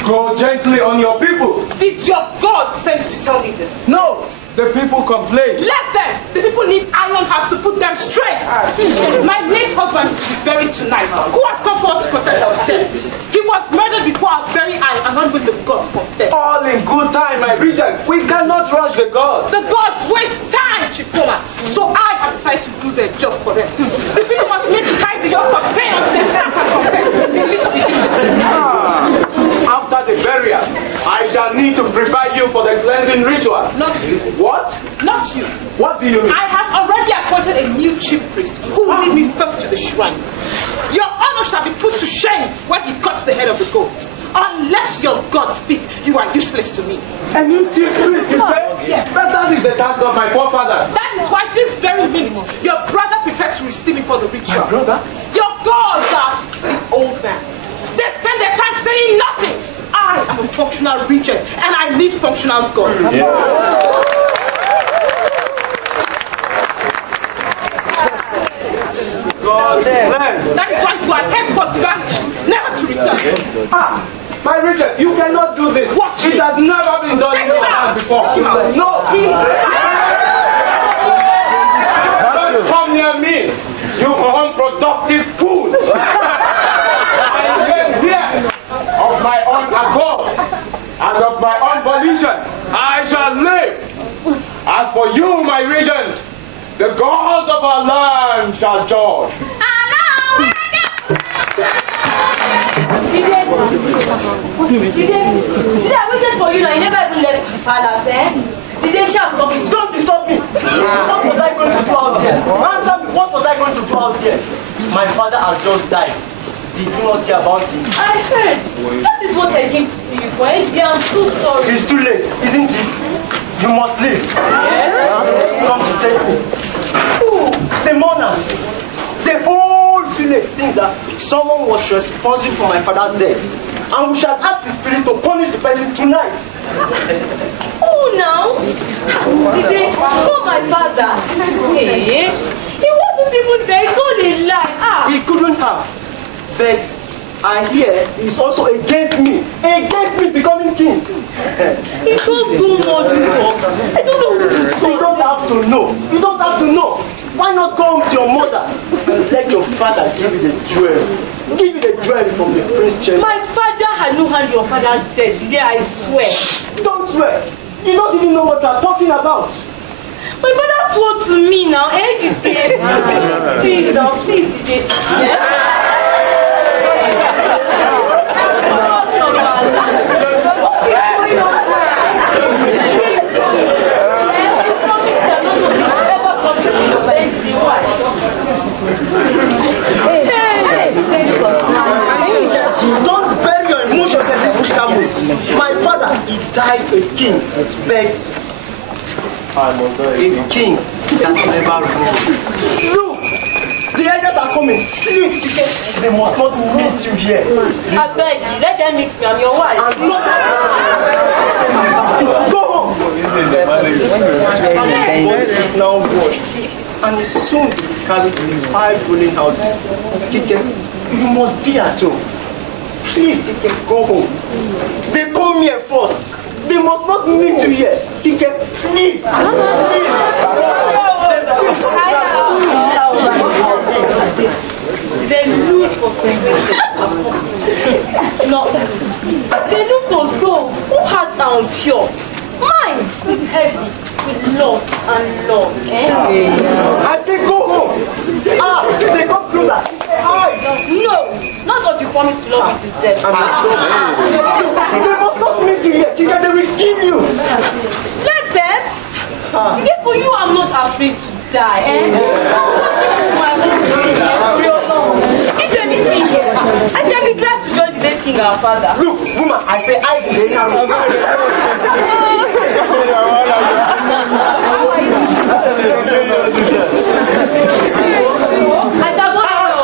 go gently on your people. Did your God send you to tell me this? No, the people complain. Let them! The people need iron hands to put them straight. My late husband is buried tonight. Who has come for us to protect ourselves? He was murdered before our very eyes and not with the gods confess. All in good time, my regent. We cannot rush the gods. The gods waste time, Chikoma. So I have decided to do their job for them. The people must need to carry the yoke of pain until they stand and confess. They need to begin. After the burial, I shall need to prepare you for the cleansing ritual. Not you. What? Not you. What do you mean? I have already appointed a new chief priest who will lead me first to the shrines. Your honor shall be put to shame when he cuts the head of the goat. Unless your God speak, you are useless to me. A new chief priest, you say? Yes. But that is the task of my forefathers. That is why this very minute, your brother prepares to receive me for the ritual. My brother? Your gods are sick old man. They spend their time saying nothing. I am a functional regent, and I need functional gods. God bless. That is why you are henceforth banished, never to return. My regent, you cannot do this. Watch It me. has never been done in your hand before. No. Don't come near me, you unproductive fool. I came here of my own accord and of my own volition. I shall live. As for you, my regent, the gods of our land shall judge. Did I waited for you now? You never even left the palace, eh? Did they shout for me? Don't disturb me. What was I going to do out here? Answer me. What was I going to do out here? My father has just died. Did you not hear about him? I heard. That is what I came to see you for. Yeah, I'm so sorry. It's too late, isn't it? You must leave. Come to take me. Who? The mourners. The whole village thinks that someone was responsible for my father's death. And we shall ask the spirit to punish the person tonight. Oh, now? Did they call my father? Hey, he wasn't even there. It's all a lie. He couldn't have. But I hear he's also against me becoming king. He told too much. I don't know who to You don't have to know. You don't have to know. Why not go home to your mother and let your father give you the jewel? Give you the jewel from the prince chamber. My father had no hand in your father's death. Yeah, I swear. Don't swear. You don't even know what you are talking about. My father swore to me now. Please, now, please, Don't bury your emotions in this Bushkamu. My father, he died a king. But a king that never ruled. Look, the elders are coming. Please, they must not meet you here. I beg you, let them meet me. I'm your wife. Go home. Body is now washed, and is soon to be carried to the 5 ruling houses. Kike, you must be at home. Please, Kike, go home. They come here first. They must not meet you here. Kike, please. They look for no, they look for those who hearts are impure. Mine is heavy with loss and love. I say go home. They come closer. No, not what you promised to love me to death. They must not meet you here. Kike, they will kill you. Let them. For you, I'm not afraid to die. If you're anything here, I can be glad to join the best king our father. Look, woman, I say I did not. I shall go now.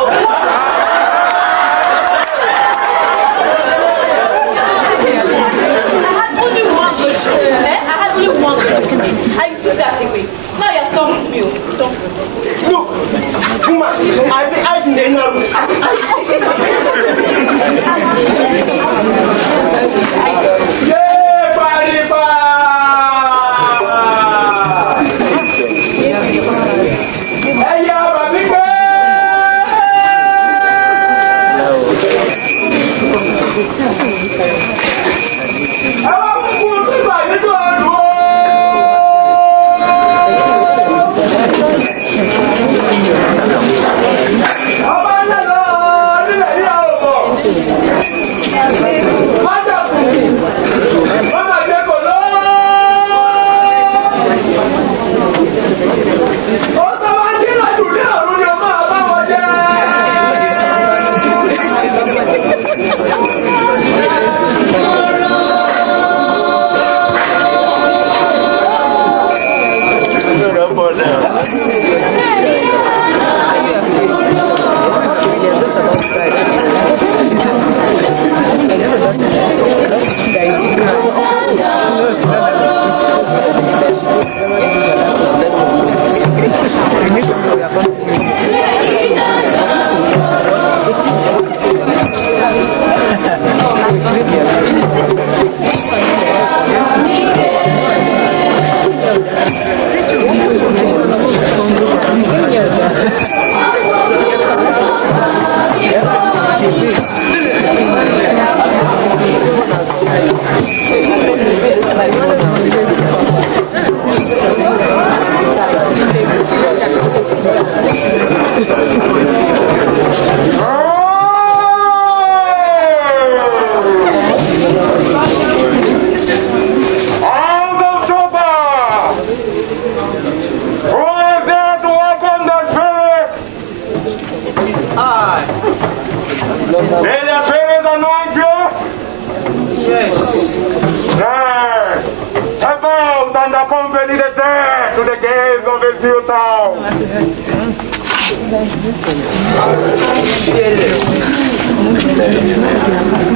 I had only one question. I took that away. Now you're talking to me. Look, woman, I say I did not.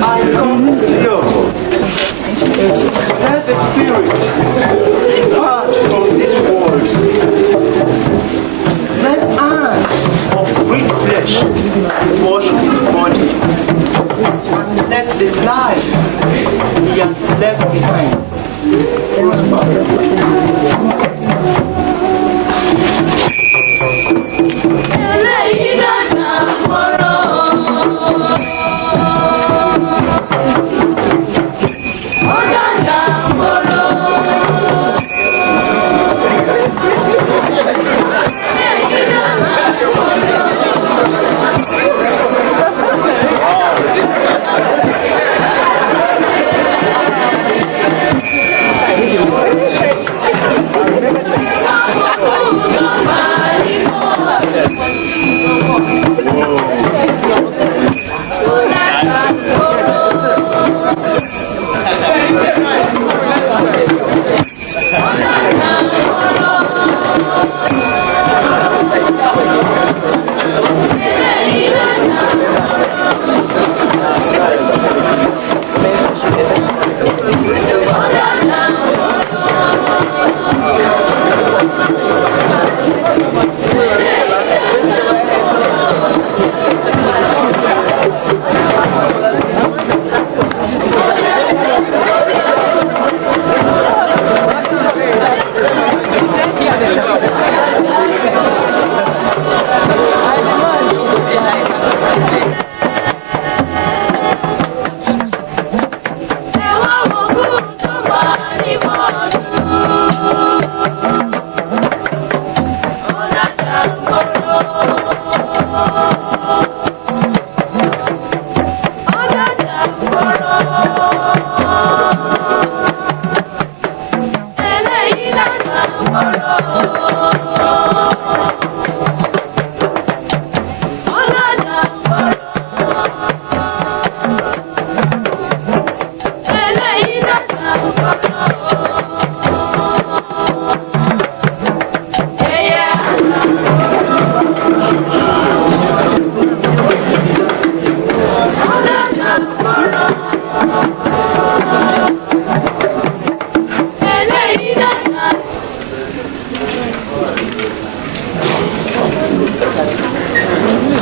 I come to you. Let the spirit depart from this world. Let hands of weak flesh wash his body. And let the life he has left behind prosper.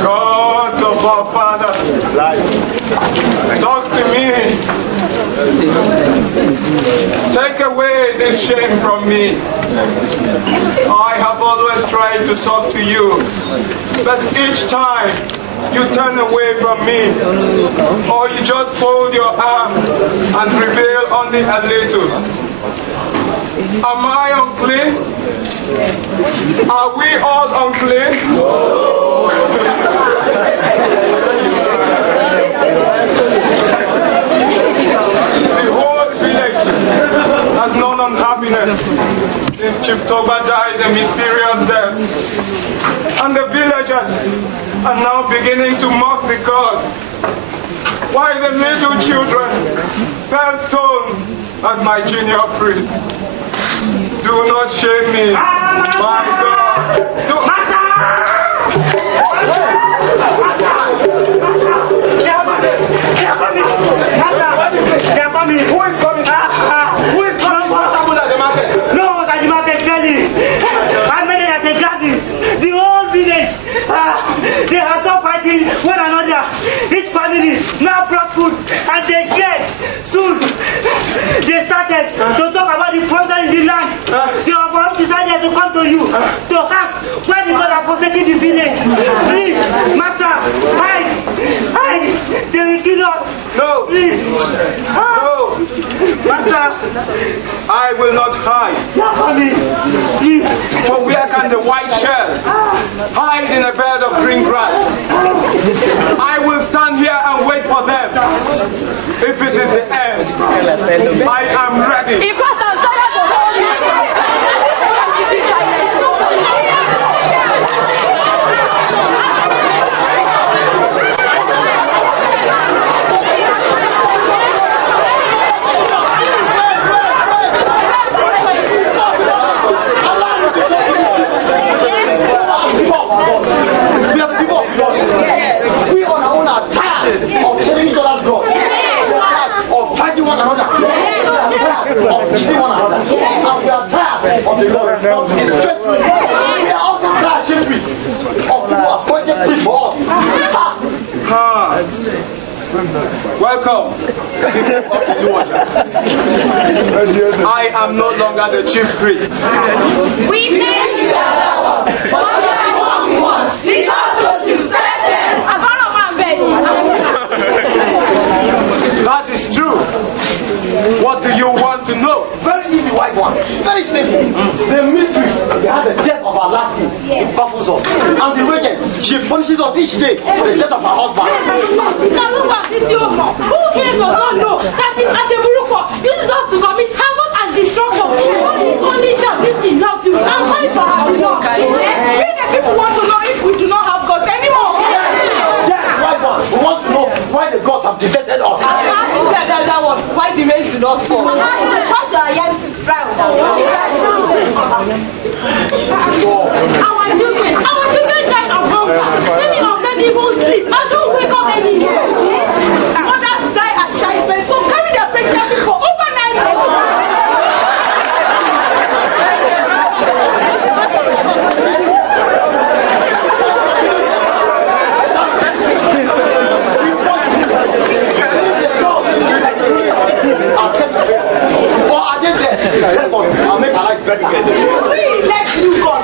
God of our fathers, talk to me. Take away this shame from me. I have always tried to talk to you, but each time you turn away from me, or you just fold your arms and prevail only a little. Am I unclean? Are we all unclean? The whole village has known unhappiness since Chief Toba died a mysterious death. And the villagers are now beginning to mock the gods. While the little children fell stones at my junior priest. Do not shame me, my God. Who is coming? Who is coming? What happened at the market? No, I was at the market telling. I made it at the garden. The whole village. They are all fighting one another. Each family now brought food and they shared. Soon they started to talk about the problem in the land. The Obaram decided to come to you to ask where the God are protecting the village. Please, Master, hide. They will kill us. No. Please. No. Master, I will not hide. please. For where can the white shell hide in a bed of green grass? I will stand here and wait for them. If it is the end, I am ready. We on our own are tired of killing each other's God. We are tired of fighting one another. We are tired of killing one another. And we are tired of the Lord. We are also tired, shouldn't we, of people appointed priests for us. Welcome. I am no longer the chief priest. We thank you, Allah. That is true. What do you want to know? Very easy, white one. Very simple. The mystery behind the death of our last king, it baffles us. And the wicked, she punishes us each day for the death of our husband. Who cares or don't know that is Asheburuko uses us to commit havoc and destruction. Only shall this thing help you. And why for us not? People want to know if we do not have God anymore. Yes, white one. We want to know why the gods have deserted us. Why the rain do not fall? Our children died of hunger. Many of them even sleep and don't wake up anymore. Mothers die at childbirth, so carry their pregnancy for over 9 months. Or are they dead? I'll make her life very good. Let's do God.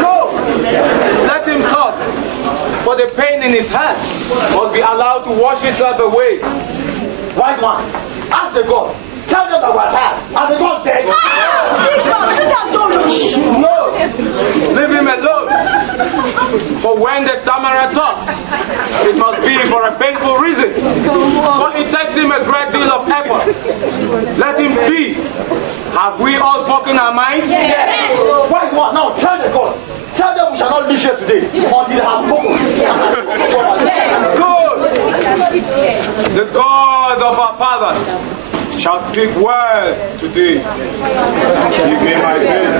No. Let him talk. For the pain in his heart must be allowed to wash itself away. White one, ask the God. Tell them that we're tired. And the God's dead. No. Leave him alone. For when the Tamara talks, it must be for a painful reason. But it takes him a great deal of effort. Let him speak. Have we all spoken our minds? Yes. Wise one, now tell the gods. Tell them we shall not live here today until they have spoken. Good. The gods of our fathers shall speak well today. Give me my pen.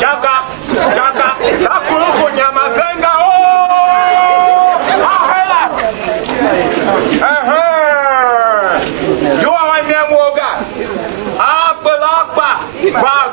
Chaka, takuluku nyamazenga you are my name woga. Akbalakba, bag,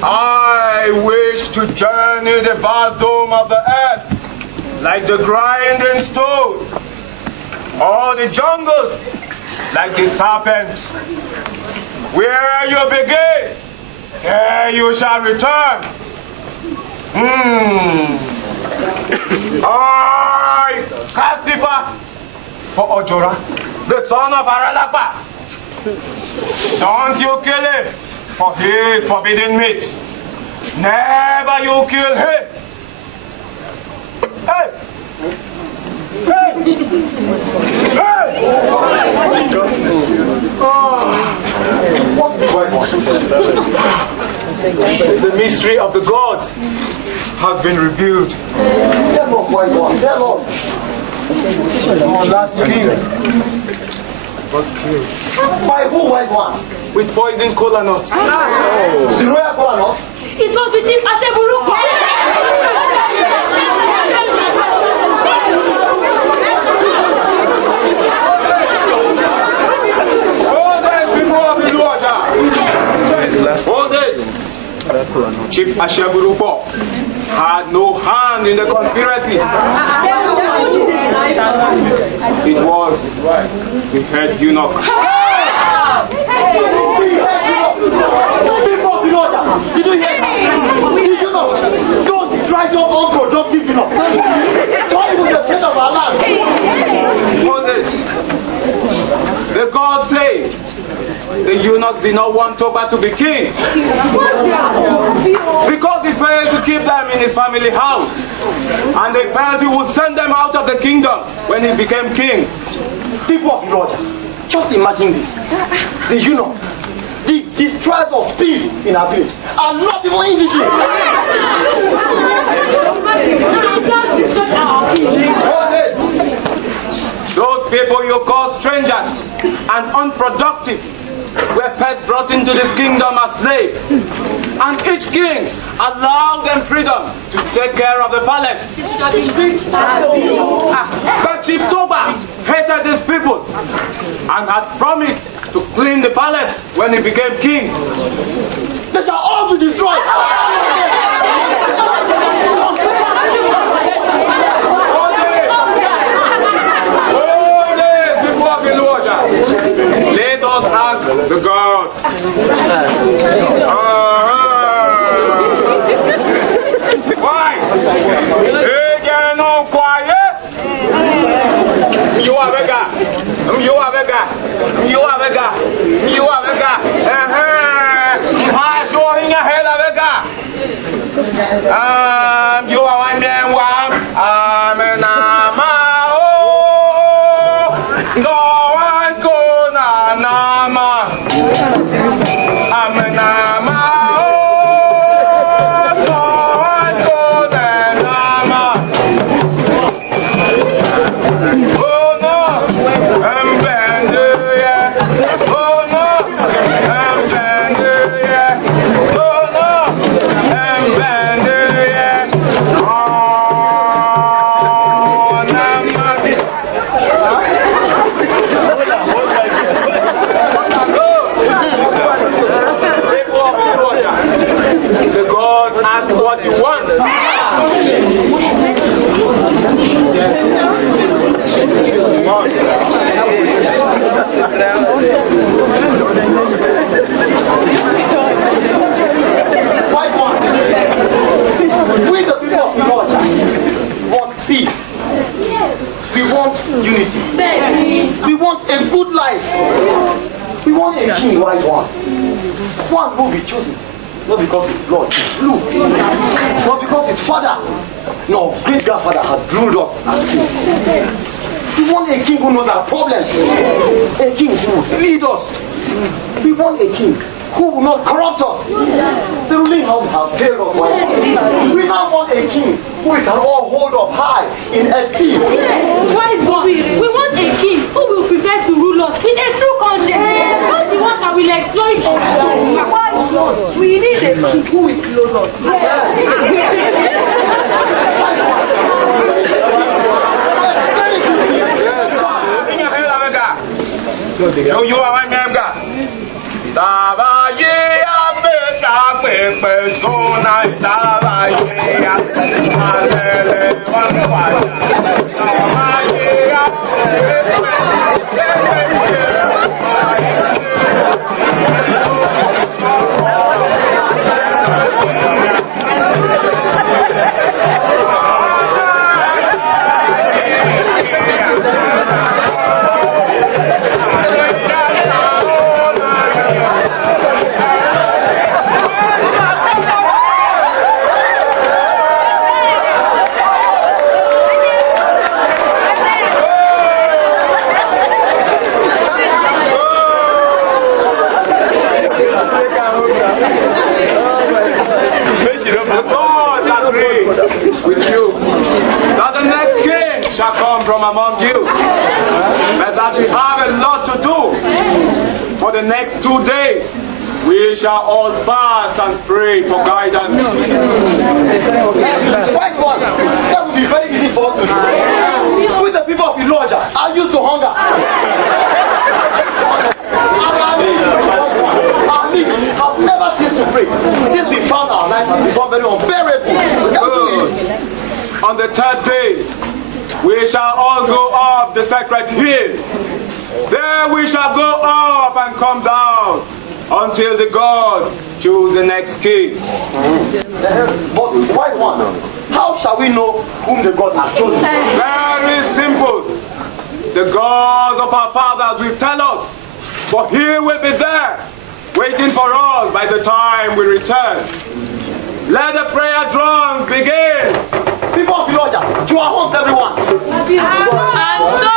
I wish to journey the vast dome of the earth like the grinding stone, or the jungles like the serpent. Where you begin, there you shall return. I, Castifa, for Ojora, the son of Aralapa. Don't you kill him for his forbidden meat. Never you kill him. Hey! Hey! Hey! The mystery of the gods has been revealed. Our last king was killed. By who, wise one? With poison kola nuts. The royal kola nuts? It was with him as a buruko. Hold it! Chief Ashaburupo had no hand in the conspiracy. It was the head eunuch. Did you hear that? Did you know? Don't try your unproductive enough. Why was the head of our land? Hold it! The God said the eunuchs did not want Toba to be king because he failed to keep them in his family house, and they felt he would send them out of the kingdom when he became king. People of Erosa, just imagine this. The eunuchs, the destroyers of peace in our village, are not even indigent. Those people you call strangers and unproductive were first brought into this kingdom as slaves, and each king allowed them freedom to take care of the palace. But Chief Toba hated these people and had promised to clean the palace when he became king. They shall all be destroyed. Let us ask the gods. Why? Again, no quiet. You are Vega. You are Vega. You are Vega. You are Vega. You are one man, one. Go and go, Nama. What you want? White one. We the people of God want peace. We want unity. We want a good life. We want a king, white one. One who will be chosen. Not because his blood is blue, not because his father, no, great-grandfather has ruled us as kings. We want a king who knows our problems, a king who will lead us. We want a king who will not corrupt us. The ruling house has failed us. We now want a king who we can all hold up high in esteem. Wise one, we want a king who will prepare to rule us in a true conscience, not the one that will exploit us. Wise one, we need a king who will close us. So you are one man, God. With you, that the next king shall come from among you, but that we have a lot to do. For the next 2 days, we shall all fast and pray for guidance. White one, that would be very easy for us to do. With the people of Elijah are used to hunger. Our needs have never ceased to pray since we found our life has become very unbearable. On the 3rd day, we shall all go up the sacred hill. There we shall go up and come down until the God choose the next king. But white one, how shall we know whom the gods have chosen? Very simple. The gods of our fathers will tell us, for he will be there, waiting for us by the time we return. Let the prayer drums begin. People of Elijah, to our homes, everyone. And so,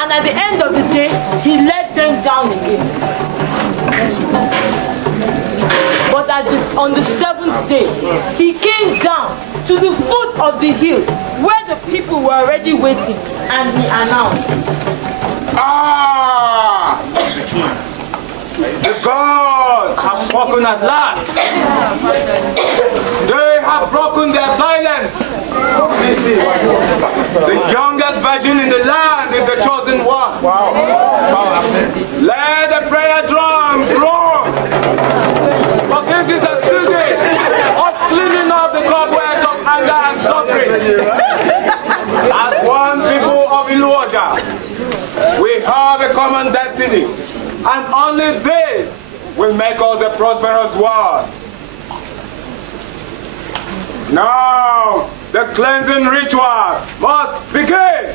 and at the end of the day, he let them down again. But on the 7th day, he came down to the foot of the hill where the people were already waiting, and he announced, The gods have spoken at last. They have broken their silence. The youngest virgin in the land is the chosen one. Let the prayer drums roll. For this is a season of cleaning up the cobwebs of anger and suffering. As one people of Elijah, we have a common destiny, and only this will make us a prosperous world. Now, the cleansing ritual must begin.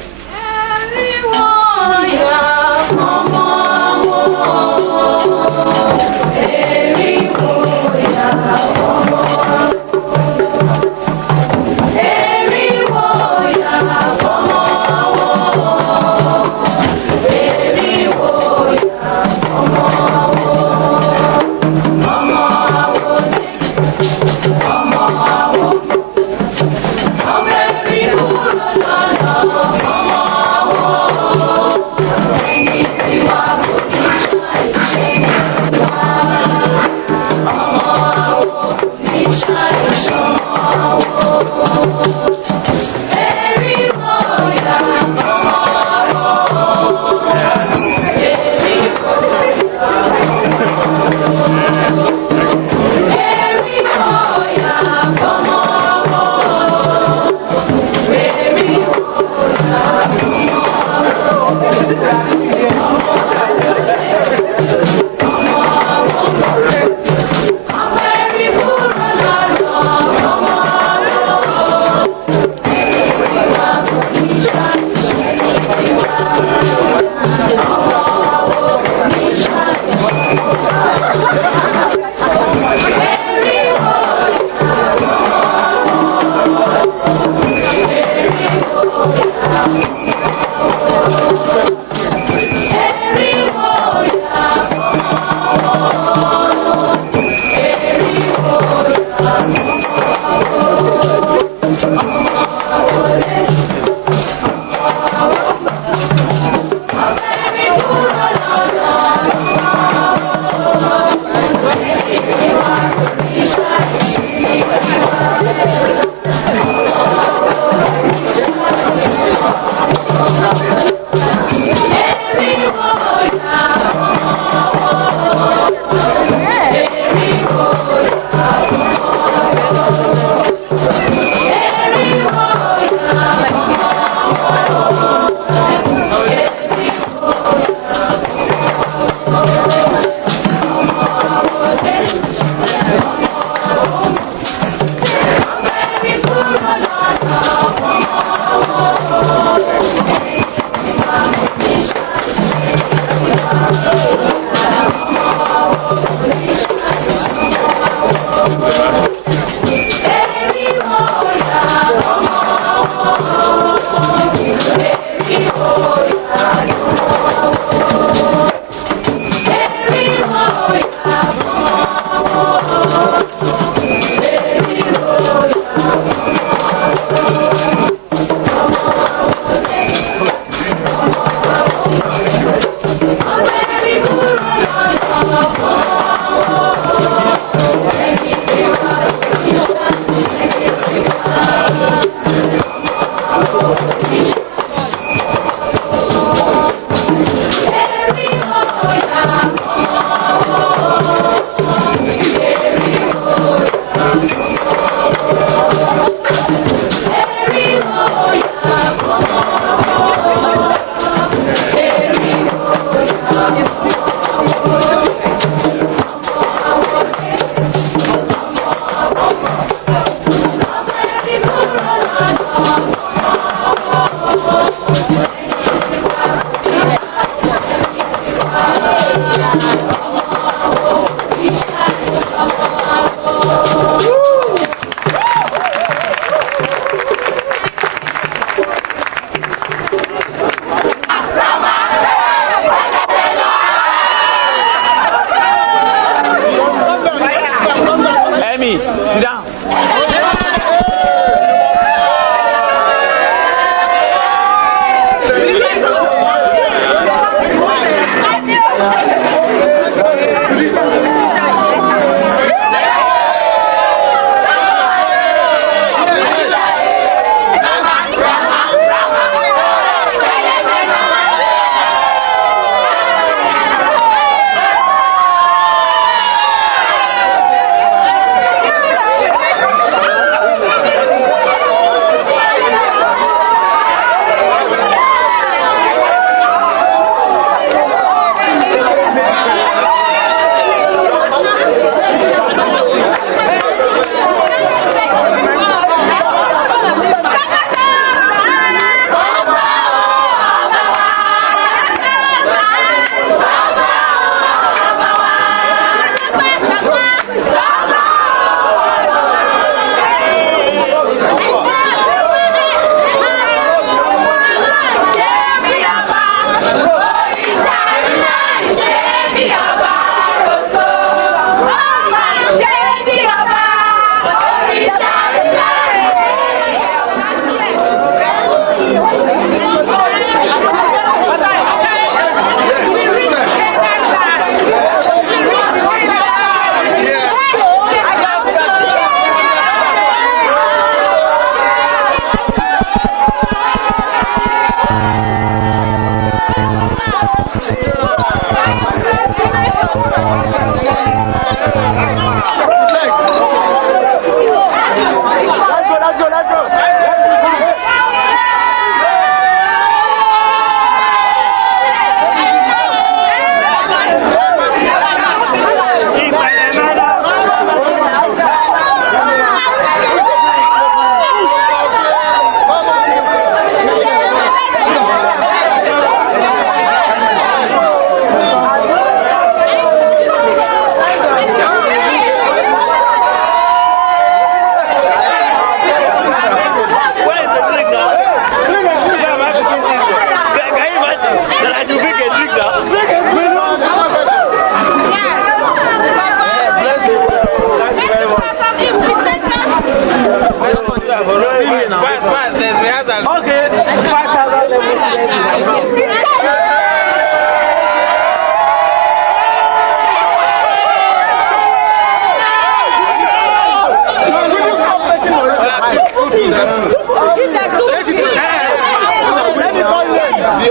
The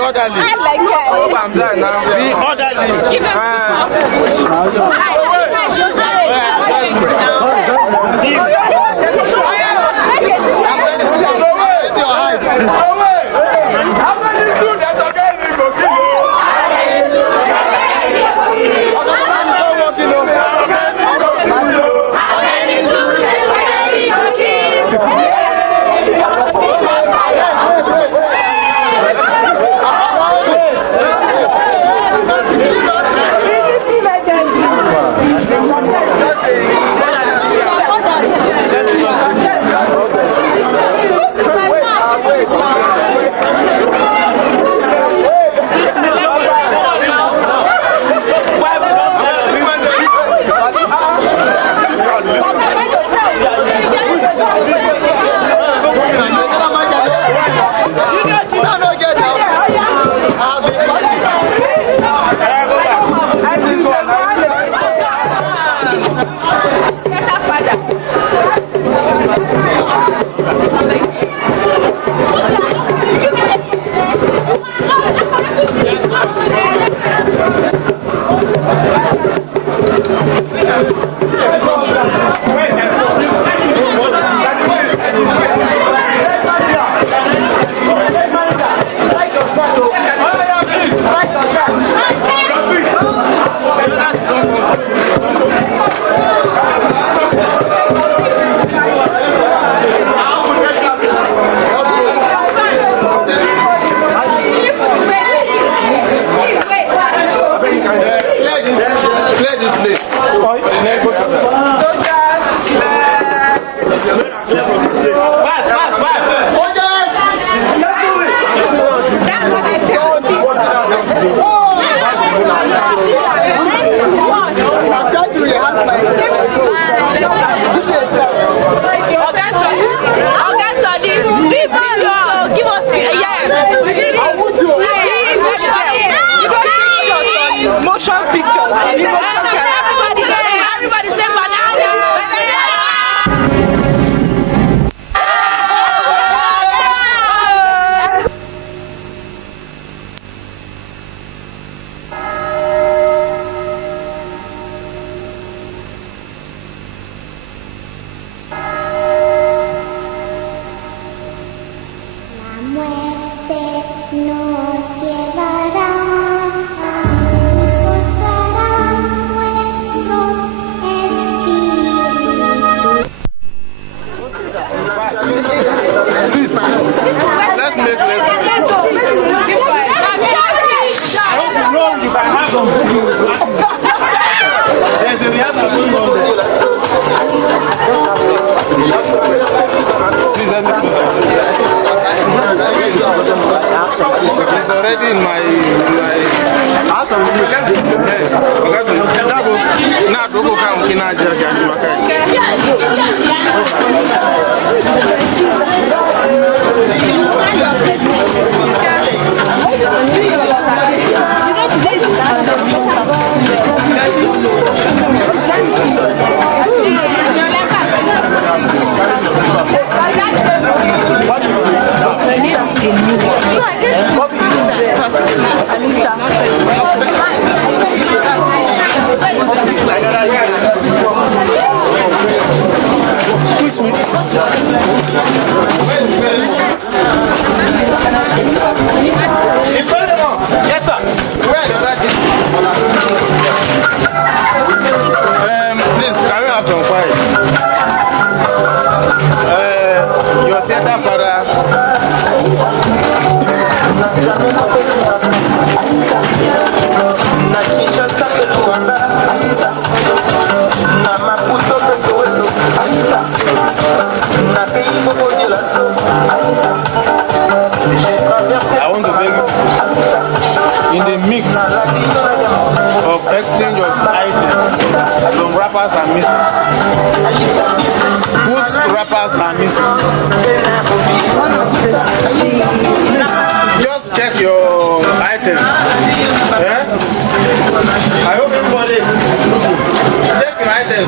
orderly. I like that. I'm done now. The orderly. Give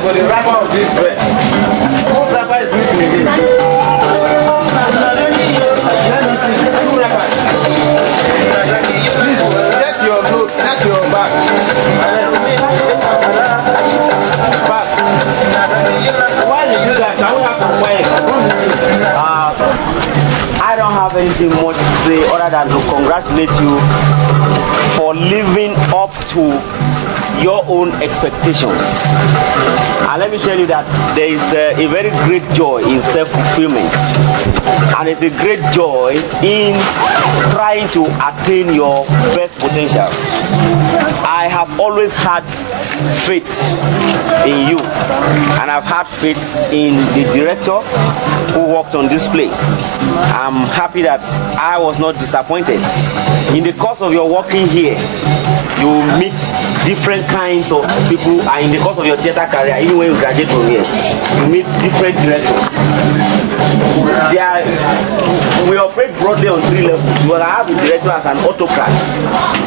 for the rapper of this dress. Whose rapper is missing again? anything much to say other than to congratulate you for living up to your own expectations. And let me tell you that there is a very great joy in self-fulfillment, and it's a great joy in trying to attain your best potentials. I have always had faith in you, and I've had faith in the director who worked on this play. I'm happy that I was not disappointed. In the course of your working here, you meet different kinds of people, and in the course of your theater career, even when you graduate from here, you meet different directors. We operate broadly on 3 levels. You can have a director as an autocrat,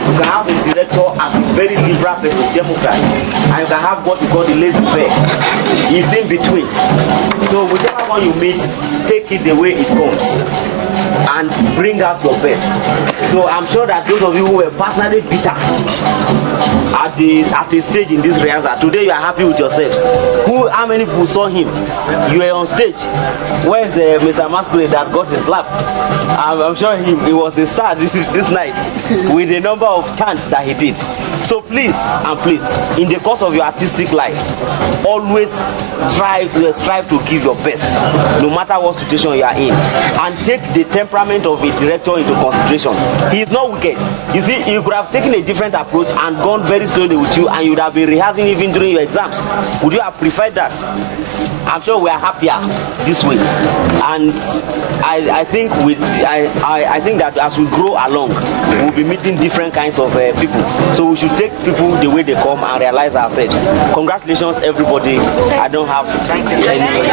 you can have a director as a very liberal person, democrat, and you can have what we call the laissez-faire. It's in between. So whichever one you meet, take it the way it comes and bring out your best. So I'm sure that those of you who were personally bitter at the stage in this rehearsal, today you are happy with yourselves. How many people saw him? You were on stage. Where's Mr. Masquerade that got his lap? I'm sure he was a star this night with the number of chants that he did. So please, in the course of your artistic life, always strive to give your best, no matter what situation you are in, and take the temperament of a director into consideration. He is not wicked. You see, you could have taken a different approach and gone very slowly with you, and you would have been rehearsing even during your exams. Would you have preferred that? I'm sure we are happier this way, and I think that as we grow along, we'll be meeting different kinds of people. So we should take people the way they come and realize ourselves. Congratulations, everybody. I don't have any.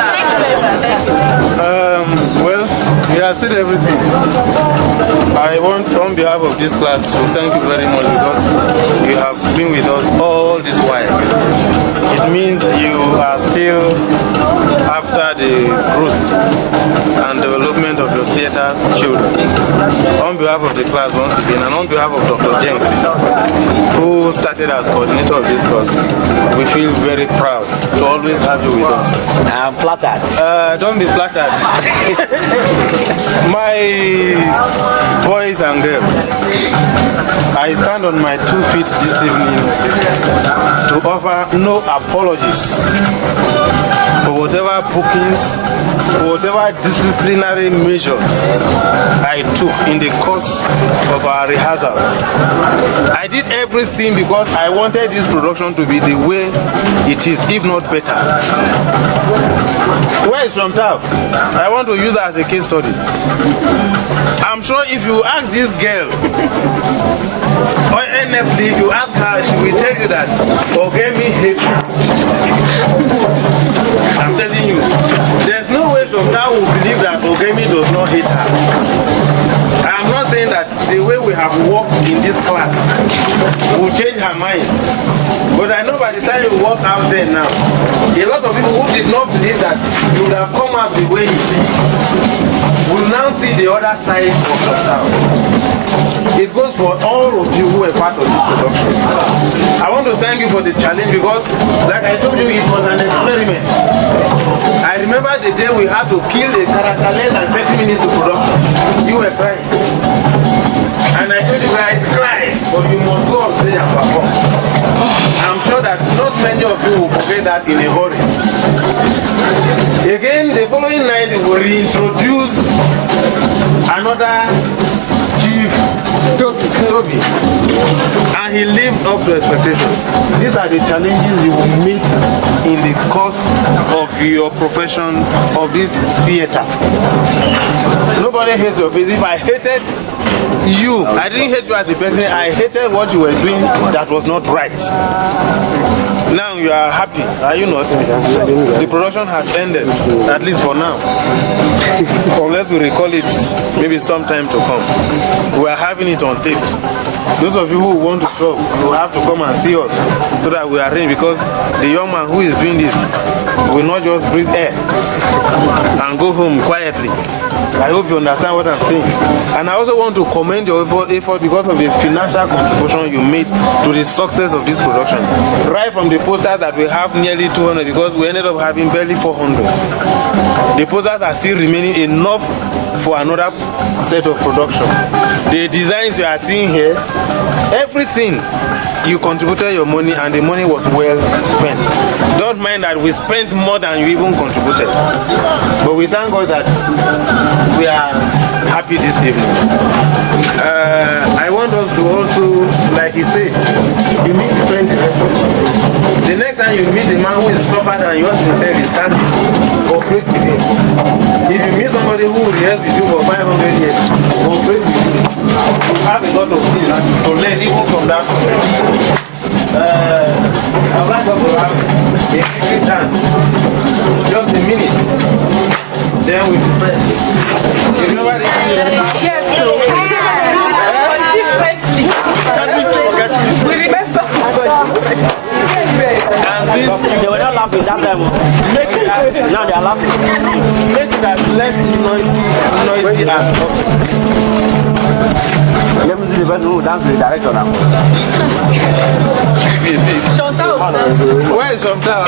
Well, you have said everything. I want, on behalf of this class, to thank you very much because you have been with us all this while. It means you are still after the growth and development of your theater children. On behalf of the class once again, and on behalf of Dr. James, who started as coordinator of this course, we feel very proud to always have you with us. I'm flattered. Don't be flattered. My boys and girls, I stand on my 2 feet this evening to offer no apologies for whatever bookings, for whatever disciplinary measures I took in the course of our rehearsals. I did everything because I wanted this production to be the way it is, if not better. Where is from Tav? I want to use her as a case study. I'm sure if you ask this girl, or honestly, if you ask her, she will tell you that Ogemi hates her. I'm telling you, there's no way Shomta will believe that Ogemi does not hate her. I'm not saying that the way we have worked in this class will change her mind. But I know by the time you walk out there now, a lot of people who did not believe that you would have come out the way you did will now see the other side of yourself. It goes for all of you who were part of this production. I want to thank you for the challenge because, like I told you, it was an experiment. I remember the day we had to kill a character less than 30 minutes to production. You were crying. And I told you guys, cry, but you must go on stage and perform. I'm sure that not many of you will forget that in a hurry. Again, the following night we will reintroduce another Chief Toby, and he lived up to expectations. These are the challenges you will meet in the course of your profession of this theater. Nobody hates your face. If I hated you, I didn't hate you as a person, I hated what you were doing that was not right. Now you are happy, are you not? The production has ended, at least for now. Unless we recall it maybe sometime to come. We are having it on tape. Those of you who want to talk, you have to come and see us so that we arrange, because the young man who is doing this will not just breathe air and go home quietly. I hope you understand what I'm saying. And I also want to commend your effort because of the financial contribution you made to the success of this production. Right from the posters that we have nearly 200 because we ended up having barely 400. The posters are still remaining enough for another set of production. The designs you are seeing here, everything you contributed your money and the money was well spent. Don't mind that we spent more than you even contributed. But we thank God that we are happy this evening. I want us to also, like he said, you meet different directors. The next time you meet a man who is proper than yours himself is standing, cooperate with him. If you meet somebody who will rehearse with you for 500 years, cooperate with him. Have a lot of things to learn even from that person. I would like us to have a quick dance, just a minute, then we prepare. You know what it is? Yes, so We remember. And this, they were not laughing that time. Now they are laughing. Make it as less noisy as possible. Let me see the person who dance with the director now. Where is Chantal?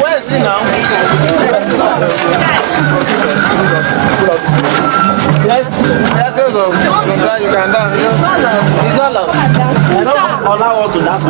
Where is he now? You can dance. Allow us to dance.